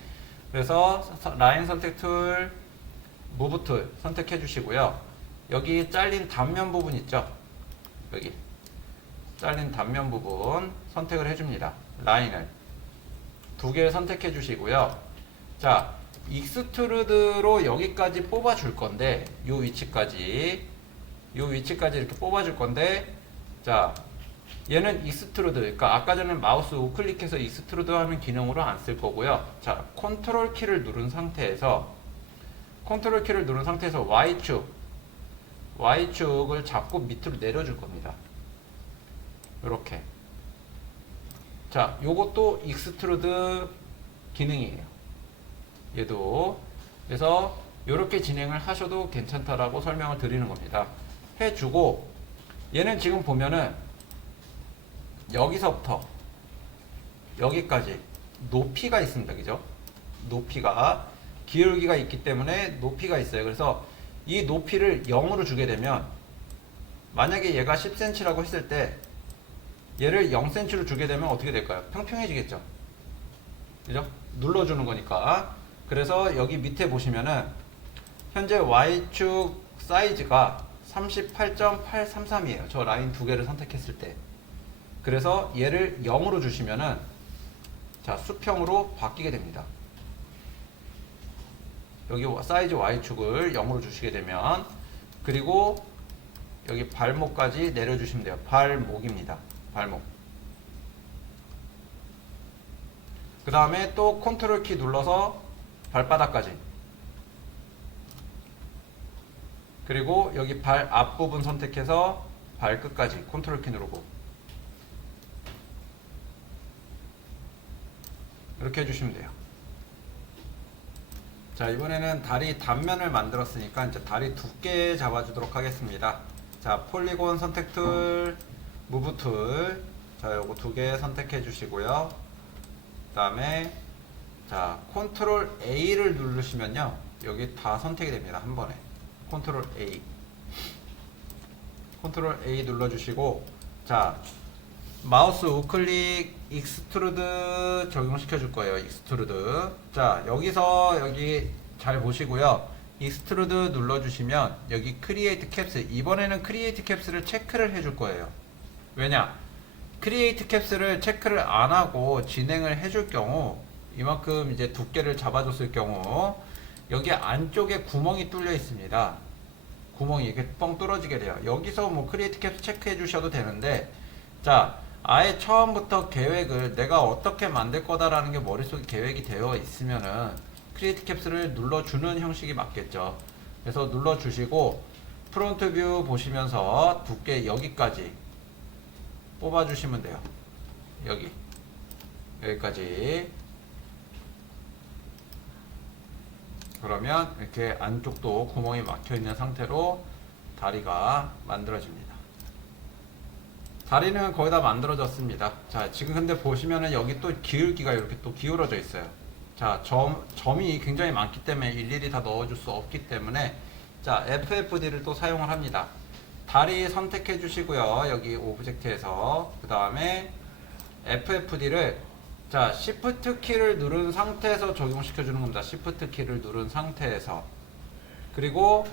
그래서 라인 선택 툴, 무브 툴 선택해 주시고요. 여기 잘린 단면 부분 있죠? 여기 잘린 단면 부분 선택을 해줍니다. 라인을 두 개 선택해 주시고요. 자, 익스트루드로 여기까지 뽑아 줄 건데 요 위치까지 이렇게 뽑아 줄 건데, 자, 얘는 익스트루드, 그러니까 아까 전에 마우스 우클릭해서 익스트루드 하는 기능으로 안 쓸 거고요. 자, 컨트롤 키를 누른 상태에서 Y축을 잡고 밑으로 내려줄 겁니다. 이렇게. 자, 요것도 익스트루드 기능이에요. 얘도. 그래서 이렇게 진행을 하셔도 괜찮다라고 설명을 드리는 겁니다. 해주고, 얘는 지금 보면은 여기서부터 여기까지 높이가 있습니다. 그죠? 높이가, 기울기가 있기 때문에 높이가 있어요. 그래서 이 높이를 0으로 주게 되면, 만약에 얘가 10cm라고 했을 때 얘를 0cm로 주게 되면 어떻게 될까요? 평평해지겠죠? 그죠? 눌러주는 거니까. 그래서 여기 밑에 보시면은 현재 Y축 사이즈가 38.833이에요. 저 라인 두 개를 선택했을 때. 그래서 얘를 0으로 주시면은, 자, 수평으로 바뀌게 됩니다. 여기 사이즈 Y축을 0으로 주시게 되면, 그리고 여기 발목까지 내려주시면 돼요. 발목입니다. 발목. 그 다음에 또 컨트롤 키 눌러서 발바닥까지. 그리고 여기 발 앞부분 선택해서 발끝까지 컨트롤 키 누르고. 이렇게 해주시면 돼요. 자, 이번에는 다리 단면을 만들었으니까 이제 다리 두께 잡아주도록 하겠습니다. 자, 폴리곤 선택 툴, 무브 툴. 자, 요거 두 개 선택해 주시고요. 그 다음에, 자, 컨트롤 A를 누르시면요, 여기 다 선택이 됩니다. 한 번에. 컨트롤 A. 컨트롤 A 눌러주시고, 자, 마우스 우클릭 익스트루드 적용시켜 줄 거예요. 익스트루드. 자, 여기서 여기 잘 보시고요. 익스트루드 눌러주시면 여기 크리에이트 캡스, 이번에는 크리에이트 캡스를 체크를 해줄 거예요. 왜냐? 크리에이트 캡스를 체크를 안 하고 진행을 해줄 경우, 이만큼 이제 두께를 잡아줬을 경우 여기 안쪽에 구멍이 뚫려 있습니다. 구멍이 이렇게 뻥 뚫어지게 돼요. 여기서 뭐 크리에이트 캡스 체크해 주셔도 되는데, 자, 아예 처음부터 계획을 내가 어떻게 만들 거다라는 게 머릿속에 계획이 되어 있으면은 크리에이트 캡스를 눌러주는 형식이 맞겠죠. 그래서 눌러주시고 프론트 뷰 보시면서 두께 여기까지 뽑아주시면 돼요. 여기까지. 그러면 이렇게 안쪽도 구멍이 막혀 있는 상태로 다리가 만들어집니다. 다리는 거의 다 만들어졌습니다. 자, 지금 근데 보시면은 여기 또 기울기가 이렇게 또 기울어져 있어요. 자, 점이 굉장히 많기 때문에 일일이 다 넣어줄 수 없기 때문에, 자, FFD를 또 사용을 합니다. 다리 선택해 주시고요. 여기 오브젝트에서. 그 다음에 FFD를, 자, Shift 키를 누른 상태에서 적용시켜 주는 겁니다. Shift 키를 누른 상태에서. 그리고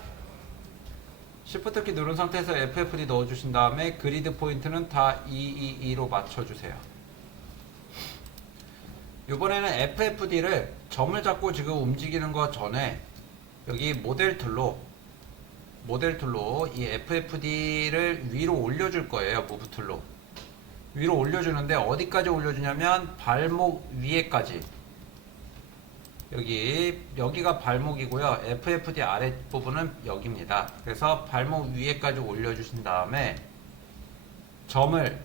Shift 키 누른 상태에서 FFD 넣어주신 다음에 그리드 포인트는 다 222로 맞춰주세요. 이번에는 FFD를 점을 잡고 지금 움직이는 것 전에 여기 모델 툴로 이 FFD를 위로 올려줄 거예요. 무브 툴로. 위로 올려주는데 어디까지 올려주냐면 발목 위에까지. 여기가 발목이고요. FFD 아랫부분은 여기입니다. 그래서 발목 위에까지 올려주신 다음에 점을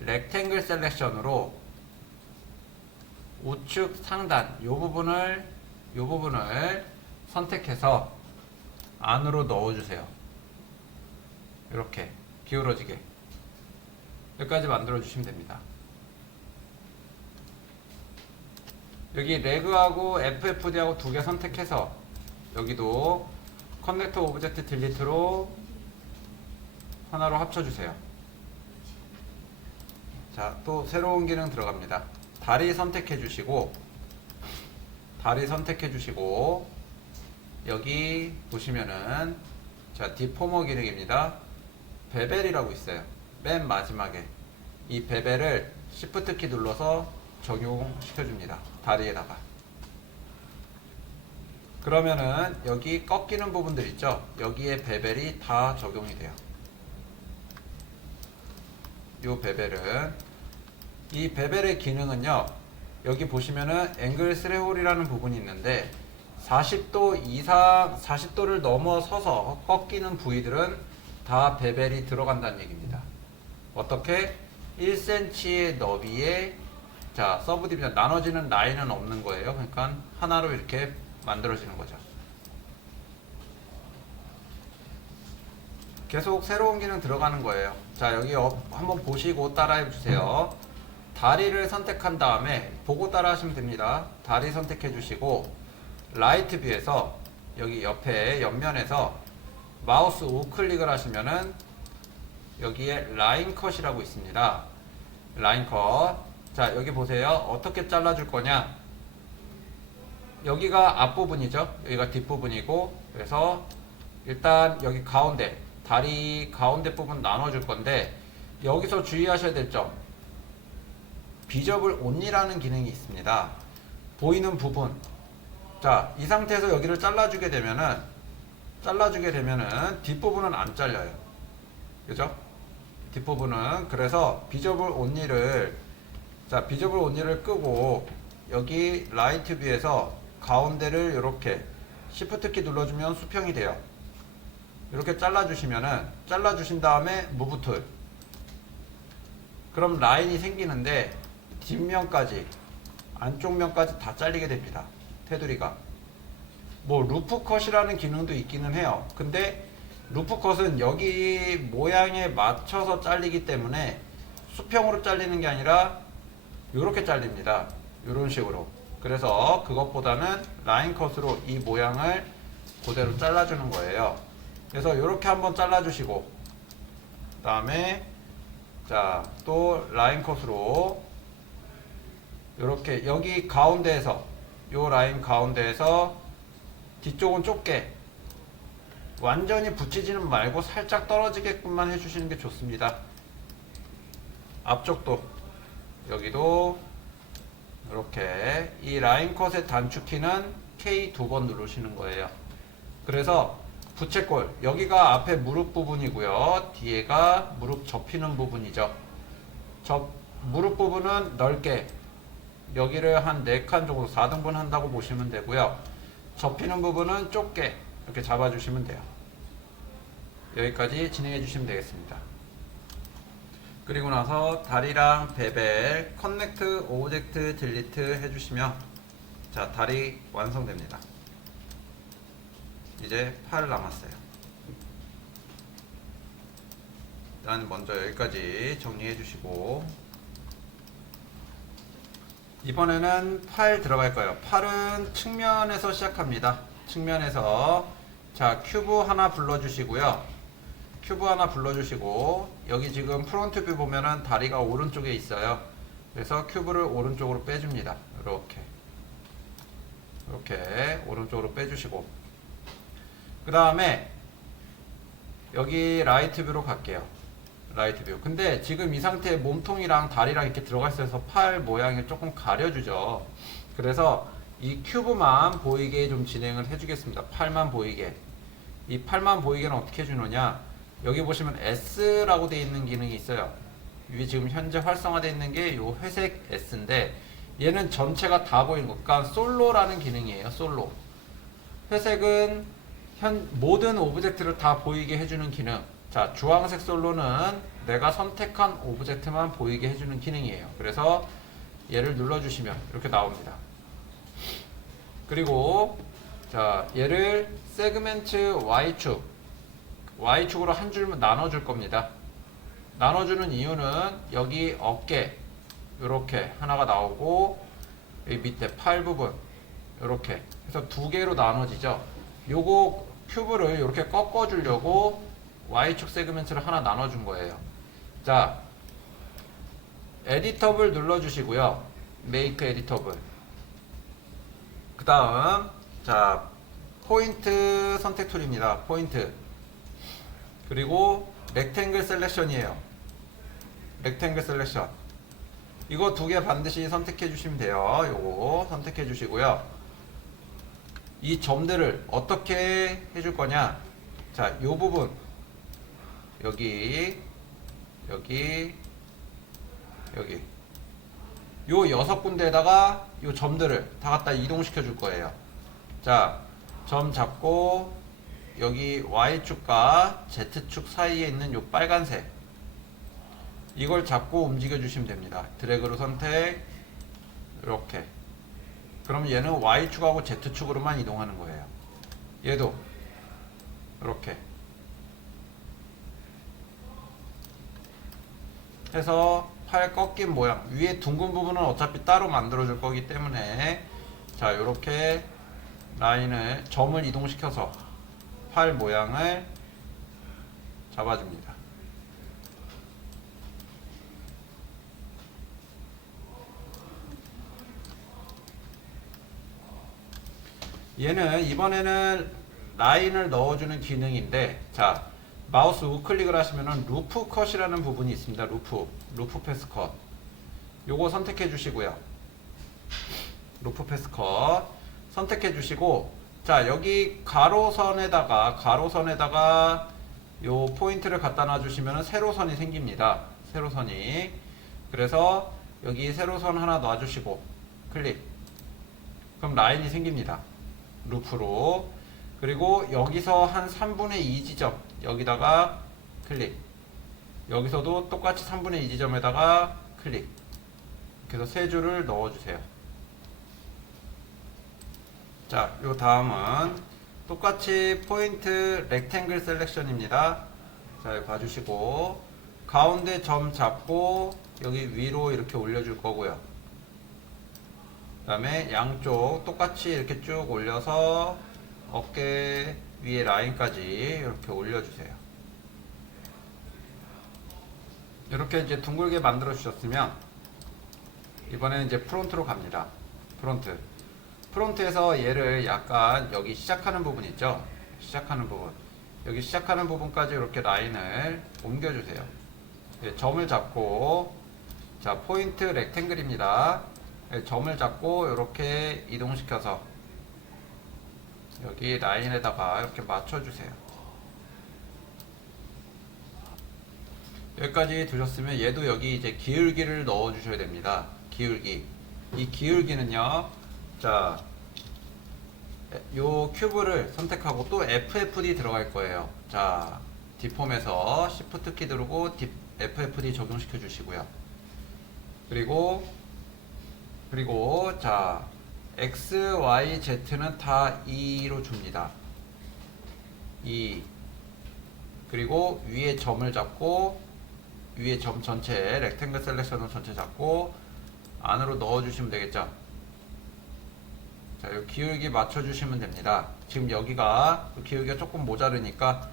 렉탱글 셀렉션으로 우측 상단 요 부분을 선택해서 안으로 넣어주세요. 이렇게 기울어지게. 여기까지 만들어 주시면 됩니다. 여기 레그하고 FFD하고 두 개 선택해서 여기도 커넥터 오브젝트 딜리트로 하나로 합쳐주세요. 자, 또 새로운 기능 들어갑니다. 다리 선택해 주시고, 여기 보시면은, 자, 디포머 기능입니다. 베벨이라고 있어요. 맨 마지막에. 이 베벨을 Shift 키 눌러서 적용시켜 줍니다. 다리에다가. 그러면은, 여기 꺾이는 부분들 있죠? 여기에 베벨이 다 적용이 돼요. 이 베벨은, 이 베벨의 기능은요, 여기 보시면은 앵글 스레홀이라는 부분이 있는데 40도 이상, 40도를 넘어서서 꺾이는 부위들은 다 베벨이 들어간다는 얘기입니다. 어떻게? 1cm의 너비에, 자, 서브 디비전 나눠지는 라인은 없는 거예요. 그러니까 하나로 이렇게 만들어지는 거죠. 계속 새로운 기능 들어가는 거예요. 자, 여기 한번 보시고 따라해 주세요. 다리를 선택한 다음에 보고 따라 하시면 됩니다. 다리 선택해 주시고 라이트 뷰에서 여기 옆에 옆면에서 마우스 우클릭을 하시면은 여기에 라인 컷이라고 있습니다. 라인 컷. 자, 여기 보세요. 어떻게 잘라줄 거냐. 여기가 앞부분이죠. 여기가 뒷부분이고, 그래서 일단 여기 가운데, 다리 가운데 부분 나눠줄 건데, 여기서 주의하셔야 될 점, 비저블 온리라는 기능이 있습니다. 보이는 부분. 자, 이 상태에서 여기를 잘라주게 되면은 뒷부분은 안 잘려요. 그죠? 뒷부분은. 그래서 비저블 온리를, 자, 비저블 온리를 끄고 여기 라이트 뷰에서 가운데를 이렇게 Shift 키 눌러주면 수평이 돼요. 이렇게 잘라주신 다음에 무브 툴. 그럼 라인이 생기는데 뒷면까지, 안쪽 면까지 다 잘리게 됩니다. 테두리가. 뭐 루프 컷이라는 기능도 있기는 해요. 근데 루프 컷은 여기 모양에 맞춰서 잘리기 때문에 수평으로 잘리는 게 아니라 이렇게 잘립니다. 이런 식으로. 그래서 그것보다는 라인 컷으로 이 모양을 그대로 잘라주는 거예요. 그래서 이렇게 한번 잘라주시고, 그 다음에 자, 또 라인 컷으로 이렇게 여기 가운데에서, 요 라인 가운데에서 뒤쪽은 좁게, 완전히 붙이지는 말고 살짝 떨어지게끔만 해주시는 게 좋습니다. 앞쪽도, 여기도 이렇게. 이 라인 컷의 단축키는 K 2번 누르시는 거예요. 그래서 부채꼴, 여기가 앞에 무릎 부분이고요. 뒤에가 무릎 접히는 부분이죠. 무릎 부분은 넓게, 여기를 한 4칸 정도 4등분 한다고 보시면 되고요. 접히는 부분은 좁게 이렇게 잡아주시면 돼요. 여기까지 진행해 주시면 되겠습니다. 그리고 나서 다리랑 베벨 커넥트 오브젝트 딜리트 해주시면, 자, 다리 완성됩니다. 이제 팔 남았어요. 일단 먼저 여기까지 정리해 주시고, 이번에는 팔 들어갈 거예요. 팔은 측면에서 시작합니다. 측면에서, 자, 큐브 하나 불러주시고요. 여기 지금 프론트 뷰 보면은 다리가 오른쪽에 있어요. 그래서 큐브를 오른쪽으로 빼줍니다. 이렇게 오른쪽으로 빼주시고, 그 다음에 여기 라이트 뷰로 갈게요. 라이트 뷰. 근데 지금 이 상태에 몸통이랑 다리랑 이렇게 들어가 있어서 팔 모양이 조금 가려주죠. 그래서 이 큐브만 보이게 좀 진행을 해주겠습니다. 팔만 보이게. 이 팔만 보이게는 어떻게 해주느냐. 여기 보시면 S라고 되어 있는 기능이 있어요. 이게 지금 현재 활성화되어 있는 게 요 회색 S인데, 얘는 전체가 다 보이는 거. 그러니까 솔로라는 기능이에요. 솔로. 회색은 모든 오브젝트를 다 보이게 해주는 기능. 자, 주황색 솔로는 내가 선택한 오브젝트만 보이게 해주는 기능이에요. 그래서 얘를 눌러주시면 이렇게 나옵니다. 그리고 자, 얘를 세그멘트 Y축으로 한 줄만 나눠줄 겁니다. 나눠주는 이유는 여기 어깨 이렇게 하나가 나오고, 여기 밑에 팔 부분 이렇게 해서 두 개로 나눠지죠. 요거 큐브를 이렇게 꺾어 주려고 Y축 세그멘트를 하나 나눠준 거예요. 자, 에디터블 눌러주시고요. 메이크 에디터블. 그 다음 자 포인트 선택 툴입니다. 포인트. 그리고 렉탱글 셀렉션이에요. 렉탱글 셀렉션. 이거 두 개 반드시 선택해 주시면 돼요. 요거 선택해 주시고요. 이 점들을 어떻게 해줄 거냐. 자, 요 부분. 여기, 여기, 여기. 요 6군데에다가 요 점들을 다 갖다 이동시켜 줄 거예요. 자, 점 잡고, 여기 Y축과 Z축 사이에 있는 요 빨간색. 이걸 잡고 움직여 주시면 됩니다. 드래그로 선택. 이렇게. 그럼 얘는 Y축하고 Z축으로만 이동하는 거예요. 얘도. 이렇게. 해서 팔 꺾인 모양. 위에 둥근 부분은 어차피 따로 만들어 줄 거기 때문에 자, 이렇게 라인을, 점을 이동시켜서 팔 모양을 잡아줍니다. 얘는 이번에는 라인을 넣어주는 기능인데, 자, 마우스 우클릭을 하시면은 루프 컷이라는 부분이 있습니다. 루프 패스 컷. 요거 선택해 주시고요. 루프 패스 컷 선택해 주시고, 자, 여기 가로선에다가 요 포인트를 갖다 놔 주시면은 세로선이 생깁니다. 세로선이. 그래서 여기 세로선 하나 놔 주시고 클릭. 그럼 라인이 생깁니다. 루프로. 그리고 여기서 한 3분의 2 지점 여기다가 클릭. 여기서도 똑같이 3분의 2 지점에다가 클릭. 그래서 세 줄을 넣어주세요. 자, 요 다음은 똑같이 포인트 렉탱글 셀렉션입니다. 자, 여기 봐주시고 가운데 점 잡고 여기 위로 이렇게 올려줄 거고요. 그 다음에 양쪽 똑같이 이렇게 쭉 올려서 어깨 위에 라인까지 이렇게 올려주세요. 이렇게 이제 둥글게 만들어 주셨으면 이번에는 이제 프론트로 갑니다. 프론트에서 얘를 약간 여기 시작하는 부분 있죠? 시작하는 부분. 여기 시작하는 부분까지 이렇게 라인을 옮겨주세요. 예, 점을 잡고, 자, 포인트 렉탱글입니다. 예, 점을 잡고 이렇게 이동시켜서 여기 라인에다가 이렇게 맞춰주세요. 여기까지 두셨으면 얘도 여기 이제 기울기를 넣어 주셔야 됩니다. 기울기. 이 기울기는요, 자, 요 큐브를 선택하고 또 FFD 들어갈 거예요. 자, 디폼에서 Shift 키 누르고 FFD 적용시켜 주시고요. 그리고 자, X, Y, Z는 다 2로 줍니다. 2. 그리고 위에 점을 잡고 위에 점 전체 렉탱글 셀렉션을 전체 잡고 안으로 넣어주시면 되겠죠. 자, 이 기울기 맞춰주시면 됩니다. 지금 여기가 기울기가 조금 모자르니까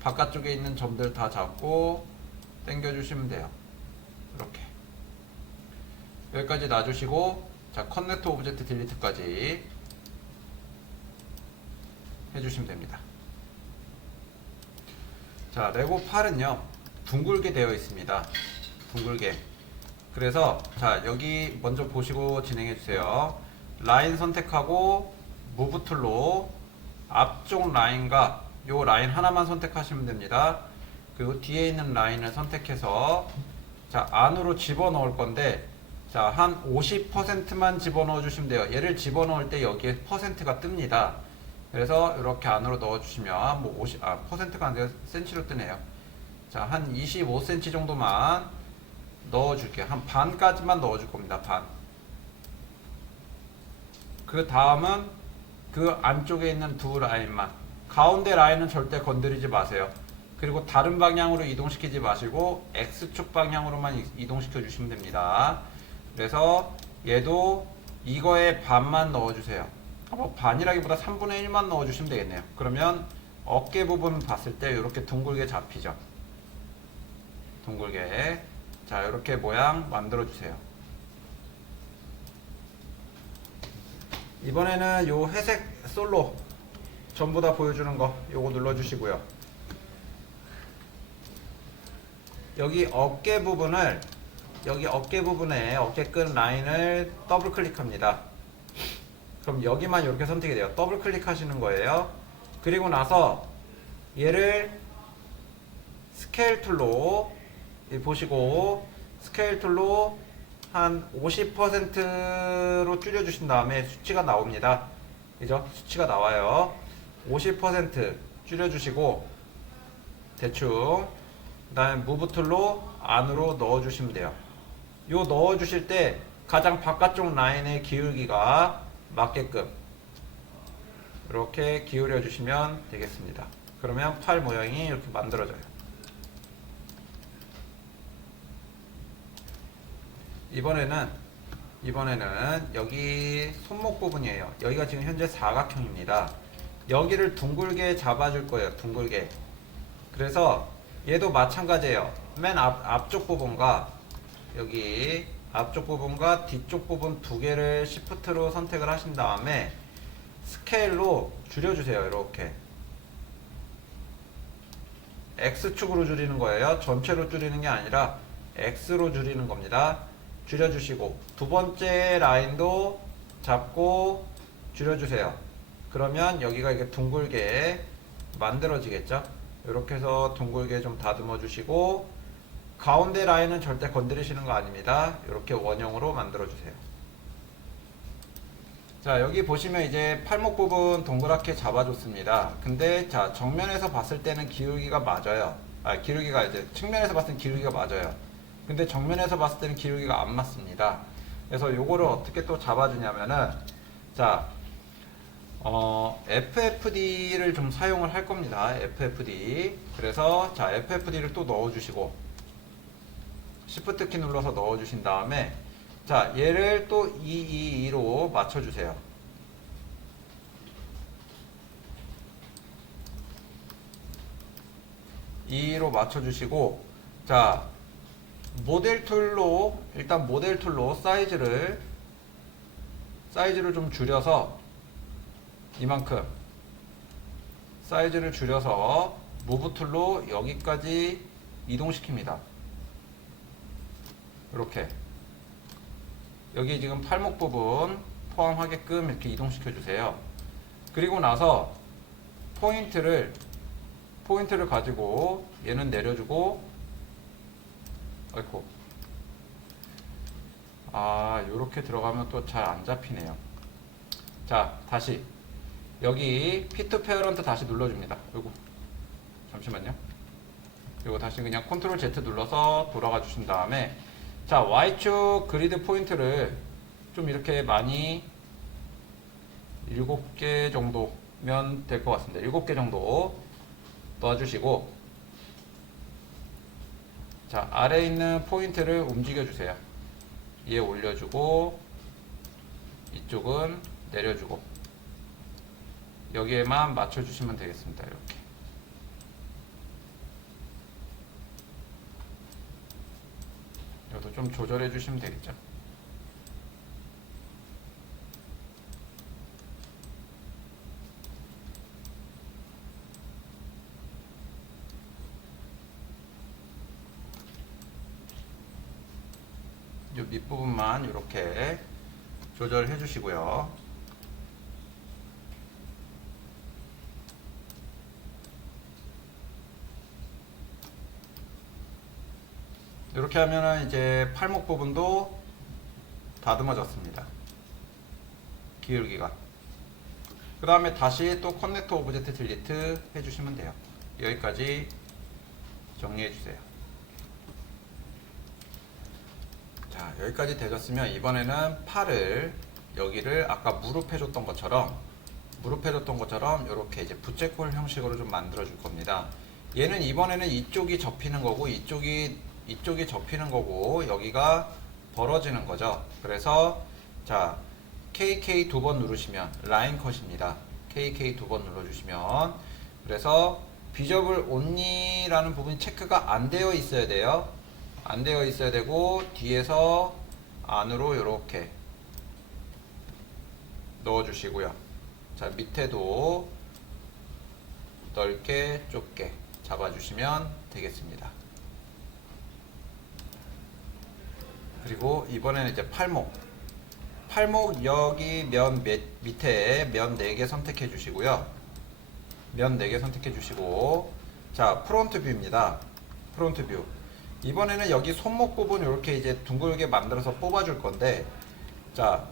바깥쪽에 있는 점들 다 잡고 당겨주시면 돼요. 이렇게 여기까지 놔주시고, 자, 커넥트 오브젝트 딜리트까지 해주시면 됩니다. 자, 레고 팔은요 둥글게 되어 있습니다. 둥글게. 그래서 자, 여기 먼저 보시고 진행해 주세요. 라인 선택하고 무브 툴로 앞쪽 라인과 요 라인 하나만 선택하시면 됩니다. 그리고 뒤에 있는 라인을 선택해서 자, 안으로 집어넣을 건데, 자, 한 50%만 집어넣어 주시면 돼요. 얘를 집어넣을 때 여기에 퍼센트가 뜹니다. 그래서 이렇게 안으로 넣어 주시면 뭐 퍼센트가 아니라 센치로 뜨네요. 자, 한 25cm 정도만 넣어 줄게요. 한 반까지만 넣어 줄 겁니다. 반. 그 다음은 그 안쪽에 있는 두 라인만, 가운데 라인은 절대 건드리지 마세요. 그리고 다른 방향으로 이동시키지 마시고 X축 방향으로만 이동시켜 주시면 됩니다. 그래서 얘도 이거에 반만 넣어주세요. 뭐 반이라기보다 3분의 1만 넣어주시면 되겠네요. 그러면 어깨 부분 봤을 때 이렇게 둥글게 잡히죠. 둥글게. 자, 이렇게 모양 만들어 주세요. 이번에는 요 회색 솔로 전부 다 보여주는 거 요거 눌러주시고요. 여기 어깨 부분에 어깨끈 라인을 더블 클릭합니다. 그럼 여기만 이렇게 선택이 돼요. 더블 클릭하시는 거예요. 그리고 나서 얘를 스케일 툴로 보시고 스케일 툴로 한 50%로 줄여주신 다음에 수치가 나옵니다. 그죠? 수치가 나와요. 50% 줄여주시고 대충 그 다음에 무브 툴로 안으로 넣어주시면 돼요. 요 넣어주실 때 가장 바깥쪽 라인의 기울기가 맞게끔 이렇게 기울여 주시면 되겠습니다. 그러면 팔 모양이 이렇게 만들어져요. 이번에는 여기 손목 부분이에요. 여기가 지금 현재 사각형입니다. 여기를 둥글게 잡아줄 거예요. 둥글게. 그래서 얘도 마찬가지예요. 맨 앞쪽 부분과 여기 앞쪽 부분과 뒤쪽 부분 두 개를 시프트로 선택을 하신 다음에 스케일로 줄여주세요. 이렇게 X축으로 줄이는 거예요. 전체로 줄이는 게 아니라 X로 줄이는 겁니다. 줄여주시고 두 번째 라인도 잡고 줄여주세요. 그러면 여기가 이게 둥글게 만들어지겠죠. 이렇게 해서 둥글게 좀 다듬어 주시고 가운데 라인은 절대 건드리시는 거 아닙니다. 이렇게 원형으로 만들어 주세요. 자, 여기 보시면 이제 팔목 부분 동그랗게 잡아줬습니다. 근데 자, 정면에서 봤을 때는 기울기가 맞아요. 기울기가 이제 측면에서 봤을 때는 기울기가 맞아요. 근데 정면에서 봤을 때는 기울기가 안 맞습니다. 그래서 요거를 어떻게 또 잡아주냐면은 자, FFD를 좀 사용을 할 겁니다. FFD. 그래서 자, FFD를 또 넣어주시고 Shift 키 눌러서 넣어주신 다음에 자, 얘를 또 222로 맞춰주세요. 2로 맞춰주시고 자, 모델 툴로 일단 모델 툴로 사이즈를 좀 줄여서 이만큼 사이즈를 줄여서 무브 툴로 여기까지 이동시킵니다. 이렇게 여기 지금 팔목 부분 포함하게끔 이렇게 이동시켜 주세요. 그리고 나서 포인트를 가지고 얘는 내려주고 아이고 요렇게 들어가면 또 잘 안 잡히네요. 자, 다시 여기 피트 페어런트 다시 눌러줍니다. 요거 잠시만요. 요거 다시 그냥 컨트롤 Z 눌러서 돌아가 주신 다음에 자, Y축 그리드 포인트를 좀 이렇게 많이 7개 정도면 될 것 같습니다. 7개 정도 넣어주시고 자, 아래에 있는 포인트를 움직여 주세요. 얘 올려주고 이쪽은 내려주고 여기에만 맞춰주시면 되겠습니다. 이렇게 이것도 좀 조절해 주시면 되겠죠. 이 밑부분만 이렇게 조절해 주시고요. 이렇게 하면은 이제 팔목 부분도 다듬어졌습니다. 기울기가. 그 다음에 다시 또 커넥터 오브젝트 딜리트 해주시면 돼요. 여기까지 정리해 주세요. 자, 여기까지 되셨으면 이번에는 팔을 여기를 아까 무릎 해줬던 것처럼 이렇게 이제 부채꼴 형식으로 좀 만들어 줄 겁니다. 얘는 이번에는 이쪽이 접히는 거고 이쪽이 접히는 거고 여기가 벌어지는 거죠. 그래서 자, KK 두 번 누르시면 라인 컷입니다. KK 두 번 눌러주시면 그래서 비저블 온리라는 부분이 체크가 안 되어 있어야 돼요. 안 되어 있어야 되고 뒤에서 안으로 이렇게 넣어 주시고요. 자, 밑에도 넓게 좁게 잡아 주시면 되겠습니다. 그리고 이번에는 이제 팔목 여기 면 밑에 면 4개 선택해 주시고요. 면 4개 선택해 주시고, 자, 프론트 뷰입니다. 프론트 뷰. 이번에는 여기 손목 부분 이렇게 이제 둥글게 만들어서 뽑아 줄 건데, 자,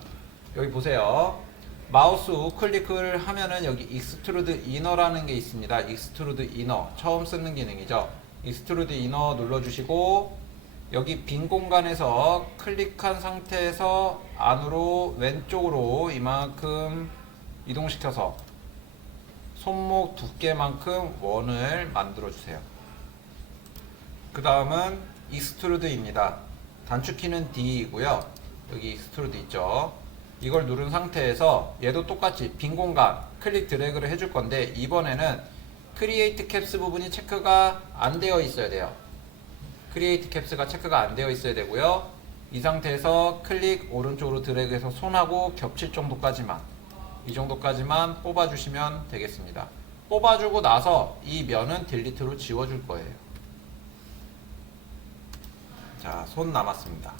여기 보세요. 마우스 우클릭을 하면은 여기 익스트루드 이너라는 게 있습니다. 익스트루드 이너. 처음 쓰는 기능이죠. 익스트루드 이너 눌러 주시고, 여기 빈 공간에서 클릭한 상태에서 안으로 왼쪽으로 이만큼 이동시켜서 손목 두께만큼 원을 만들어 주세요. 그 다음은 익스트루드입니다. 단축키는 D이고요. 여기 익스트루드 있죠. 이걸 누른 상태에서 얘도 똑같이 빈 공간 클릭 드래그를 해줄 건데, 이번에는 크리에이트 캡스 부분이 체크가 안 되어 있어야 돼요. 크리에이트 캡스가 체크가 안 되어 있어야 되고요. 이 상태에서 클릭 오른쪽으로 드래그해서 손하고 겹칠 정도까지만, 이 정도까지만 뽑아주시면 되겠습니다. 뽑아주고 나서 이 면은 딜리트로 지워줄 거예요. 자, 손 남았습니다.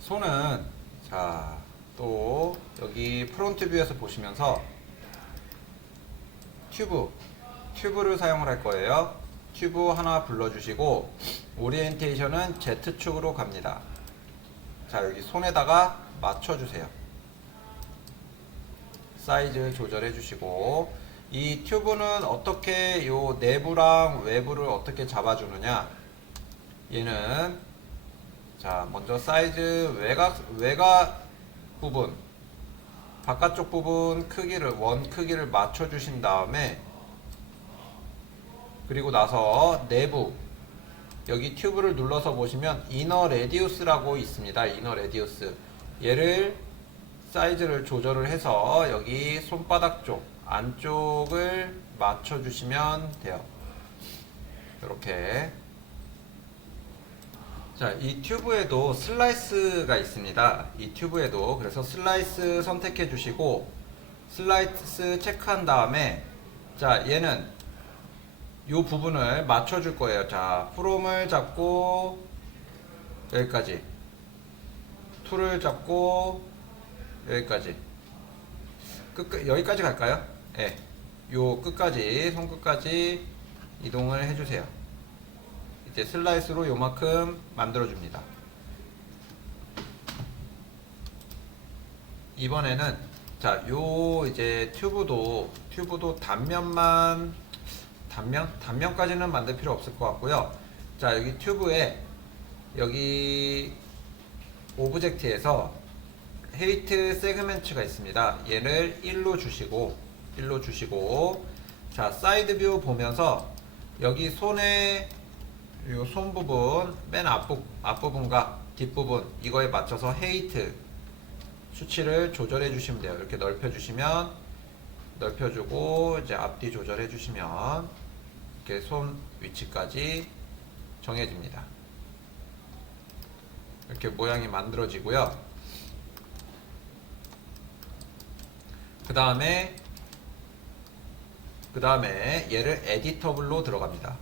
손은, 자, 또 여기 프론트 뷰에서 보시면서 튜브를 사용을 할 거예요. 튜브 하나 불러주시고 오리엔테이션은 Z축으로 갑니다. 자, 여기 손에다가 맞춰주세요. 사이즈 조절해 주시고, 이 튜브는 어떻게 요 내부랑 외부를 어떻게 잡아주느냐, 얘는 자, 먼저 사이즈 외곽 부분, 바깥쪽 부분 크기를, 원 크기를 맞춰 주신 다음에, 그리고 나서 내부 여기 튜브를 눌러서 보시면 이너 레디우스라고 있습니다. 이너 레디우스, 얘를 사이즈를 조절을 해서 여기 손바닥 쪽 안쪽을 맞춰 주시면 돼요. 이렇게. 자, 이 튜브에도 슬라이스가 있습니다. 이 튜브에도. 그래서 슬라이스 선택해 주시고 슬라이스 체크한 다음에, 자, 얘는 이 부분을 맞춰줄 거예요. 자, 프롬을 잡고 여기까지, 툴을 잡고 여기까지, 여기까지 갈까요? 예, 네. 요 끝까지, 손끝까지 이동을 해주세요. 이제 슬라이스로 요만큼 만들어줍니다. 이번에는, 자, 요 이제 튜브도 단면까지는 만들 필요 없을 것 같고요. 자, 여기 튜브에 여기 오브젝트에서 헤이트 세그멘트가 있습니다. 얘를 1로 주시고 자, 사이드 뷰 보면서 여기 손의 요 손 부분 맨 앞부분과 뒷부분 이거에 맞춰서 헤이트 수치를 조절해 주시면 돼요. 이렇게 넓혀주시면 넓혀주고, 이제 앞뒤 조절해 주시면 이렇게 손 위치까지 정해집니다. 이렇게 모양이 만들어지고요. 그 다음에 얘를 에디터블로 들어갑니다.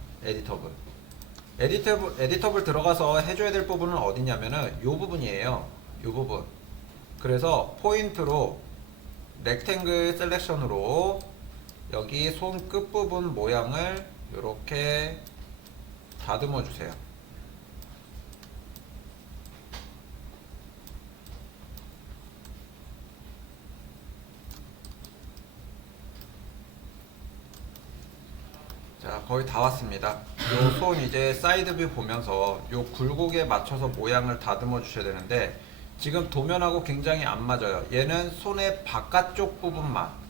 에디터블 들어가서 해줘야 될 부분은 어디냐면은 요 부분이에요. 요 부분. 그래서 포인트로 렉탱글 셀렉션으로 여기 손 끝부분 모양을 이렇게 다듬어 주세요. 자, 거의 다 왔습니다. 요 손 이제 사이드 뷰 보면서 요 굴곡에 맞춰서 모양을 다듬어 주셔야 되는데, 지금 도면하고 굉장히 안 맞아요. 얘는 손의 바깥쪽 부분만,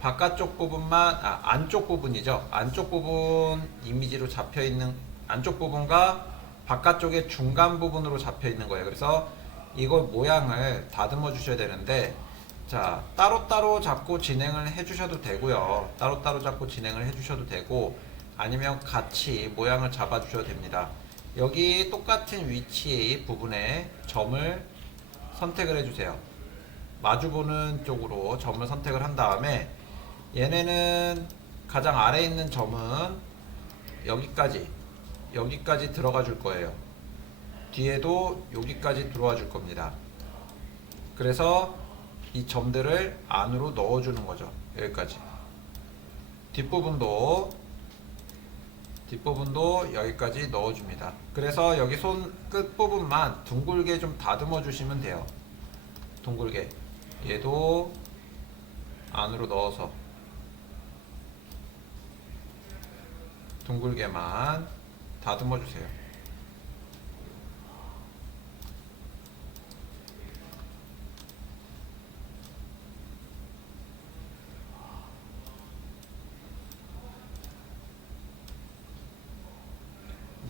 안쪽 부분이죠. 안쪽 부분 이미지로 잡혀 있는, 안쪽 부분과 바깥쪽의 중간 부분으로 잡혀 있는 거예요. 그래서 이걸 모양을 다듬어 주셔야 되는데, 자, 따로따로 잡고 진행을 해 주셔도 되고요. 따로따로 잡고 진행을 해 주셔도 되고, 아니면 같이 모양을 잡아 주셔도 됩니다. 여기 똑같은 위치의 부분에 점을 선택을 해주세요. 마주보는 쪽으로 점을 선택을 한 다음에 얘네는 가장 아래에 있는 점은 여기까지 들어가 줄 거예요. 뒤에도 여기까지 들어와 줄 겁니다. 그래서 이 점들을 안으로 넣어 주는 거죠. 여기까지. 뒷부분도 여기까지 넣어 줍니다. 그래서 여기 손 끝부분만 둥글게 좀 다듬어 주시면 돼요. 둥글게. 얘도 안으로 넣어서 둥글게만 다듬어 주세요.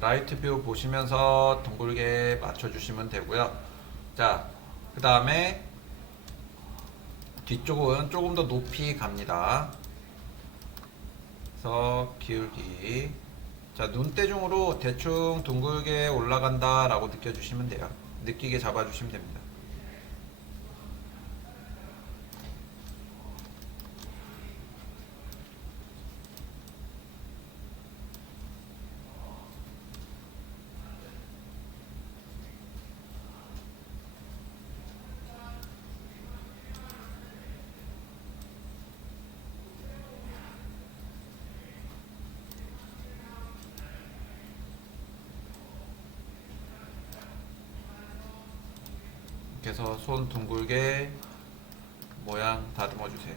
라이트 뷰 보시면서 둥글게 맞춰주시면 되고요. 자, 그 다음에 뒤쪽은 조금 더 높이 갑니다. 그래서 기울기. 자, 눈대중으로 대충 둥글게 올라간다 라고 느껴주시면 돼요. 느끼게 잡아주시면 됩니다. 이렇게 해서 손 둥글게 모양 다듬어 주세요.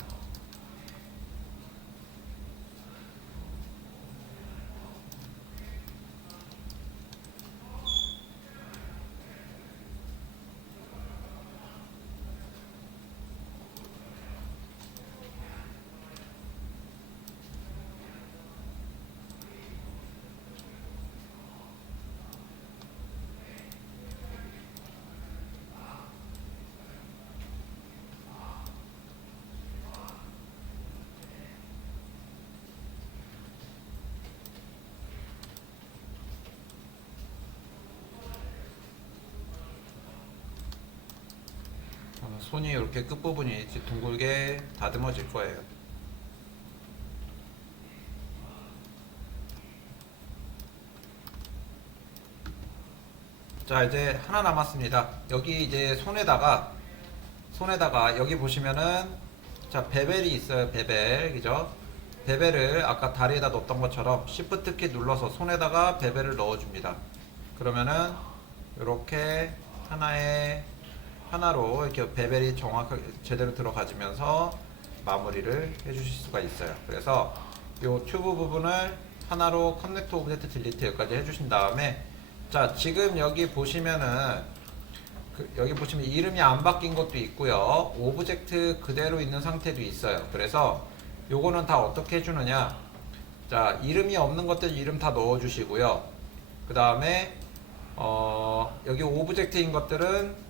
손이 이렇게 끝부분이 이제 둥글게 다듬어질 거예요. 자, 이제 하나 남았습니다. 여기 이제 손에다가 여기 보시면은 자, 베벨이 있어요. 베벨, 그죠? 베벨을 아까 다리에다 넣었던 것처럼 Shift 키 눌러서 손에다가 베벨을 넣어줍니다. 그러면은 이렇게 하나로 이렇게 베벨이 정확하게 제대로 들어가지면서 마무리를 해주실 수가 있어요. 그래서 이 튜브 부분을 하나로 커넥터 오브젝트 딜리트 여기까지 해주신 다음에 자, 지금 여기 보시면은 여기 보시면 이름이 안 바뀐 것도 있고요. 오브젝트 그대로 있는 상태도 있어요. 그래서 요거는 다 어떻게 해주느냐. 자, 이름이 없는 것들 이름 다 넣어주시고요. 그 다음에 여기 오브젝트인 것들은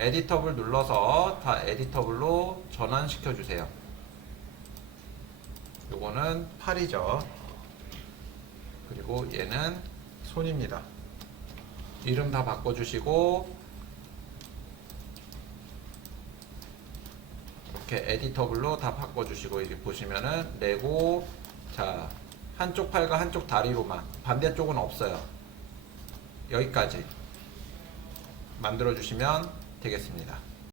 에디터블 눌러서 다 에디터블로 전환시켜 주세요. 요거는 팔이죠. 그리고 얘는 손입니다. 이름 다 바꿔주시고 이렇게 에디터블로 다 바꿔주시고 이렇게 보시면은 레고 자 한쪽 팔과 한쪽 다리로만 반대쪽은 없어요. 여기까지 만들어 주시면 되겠습니다.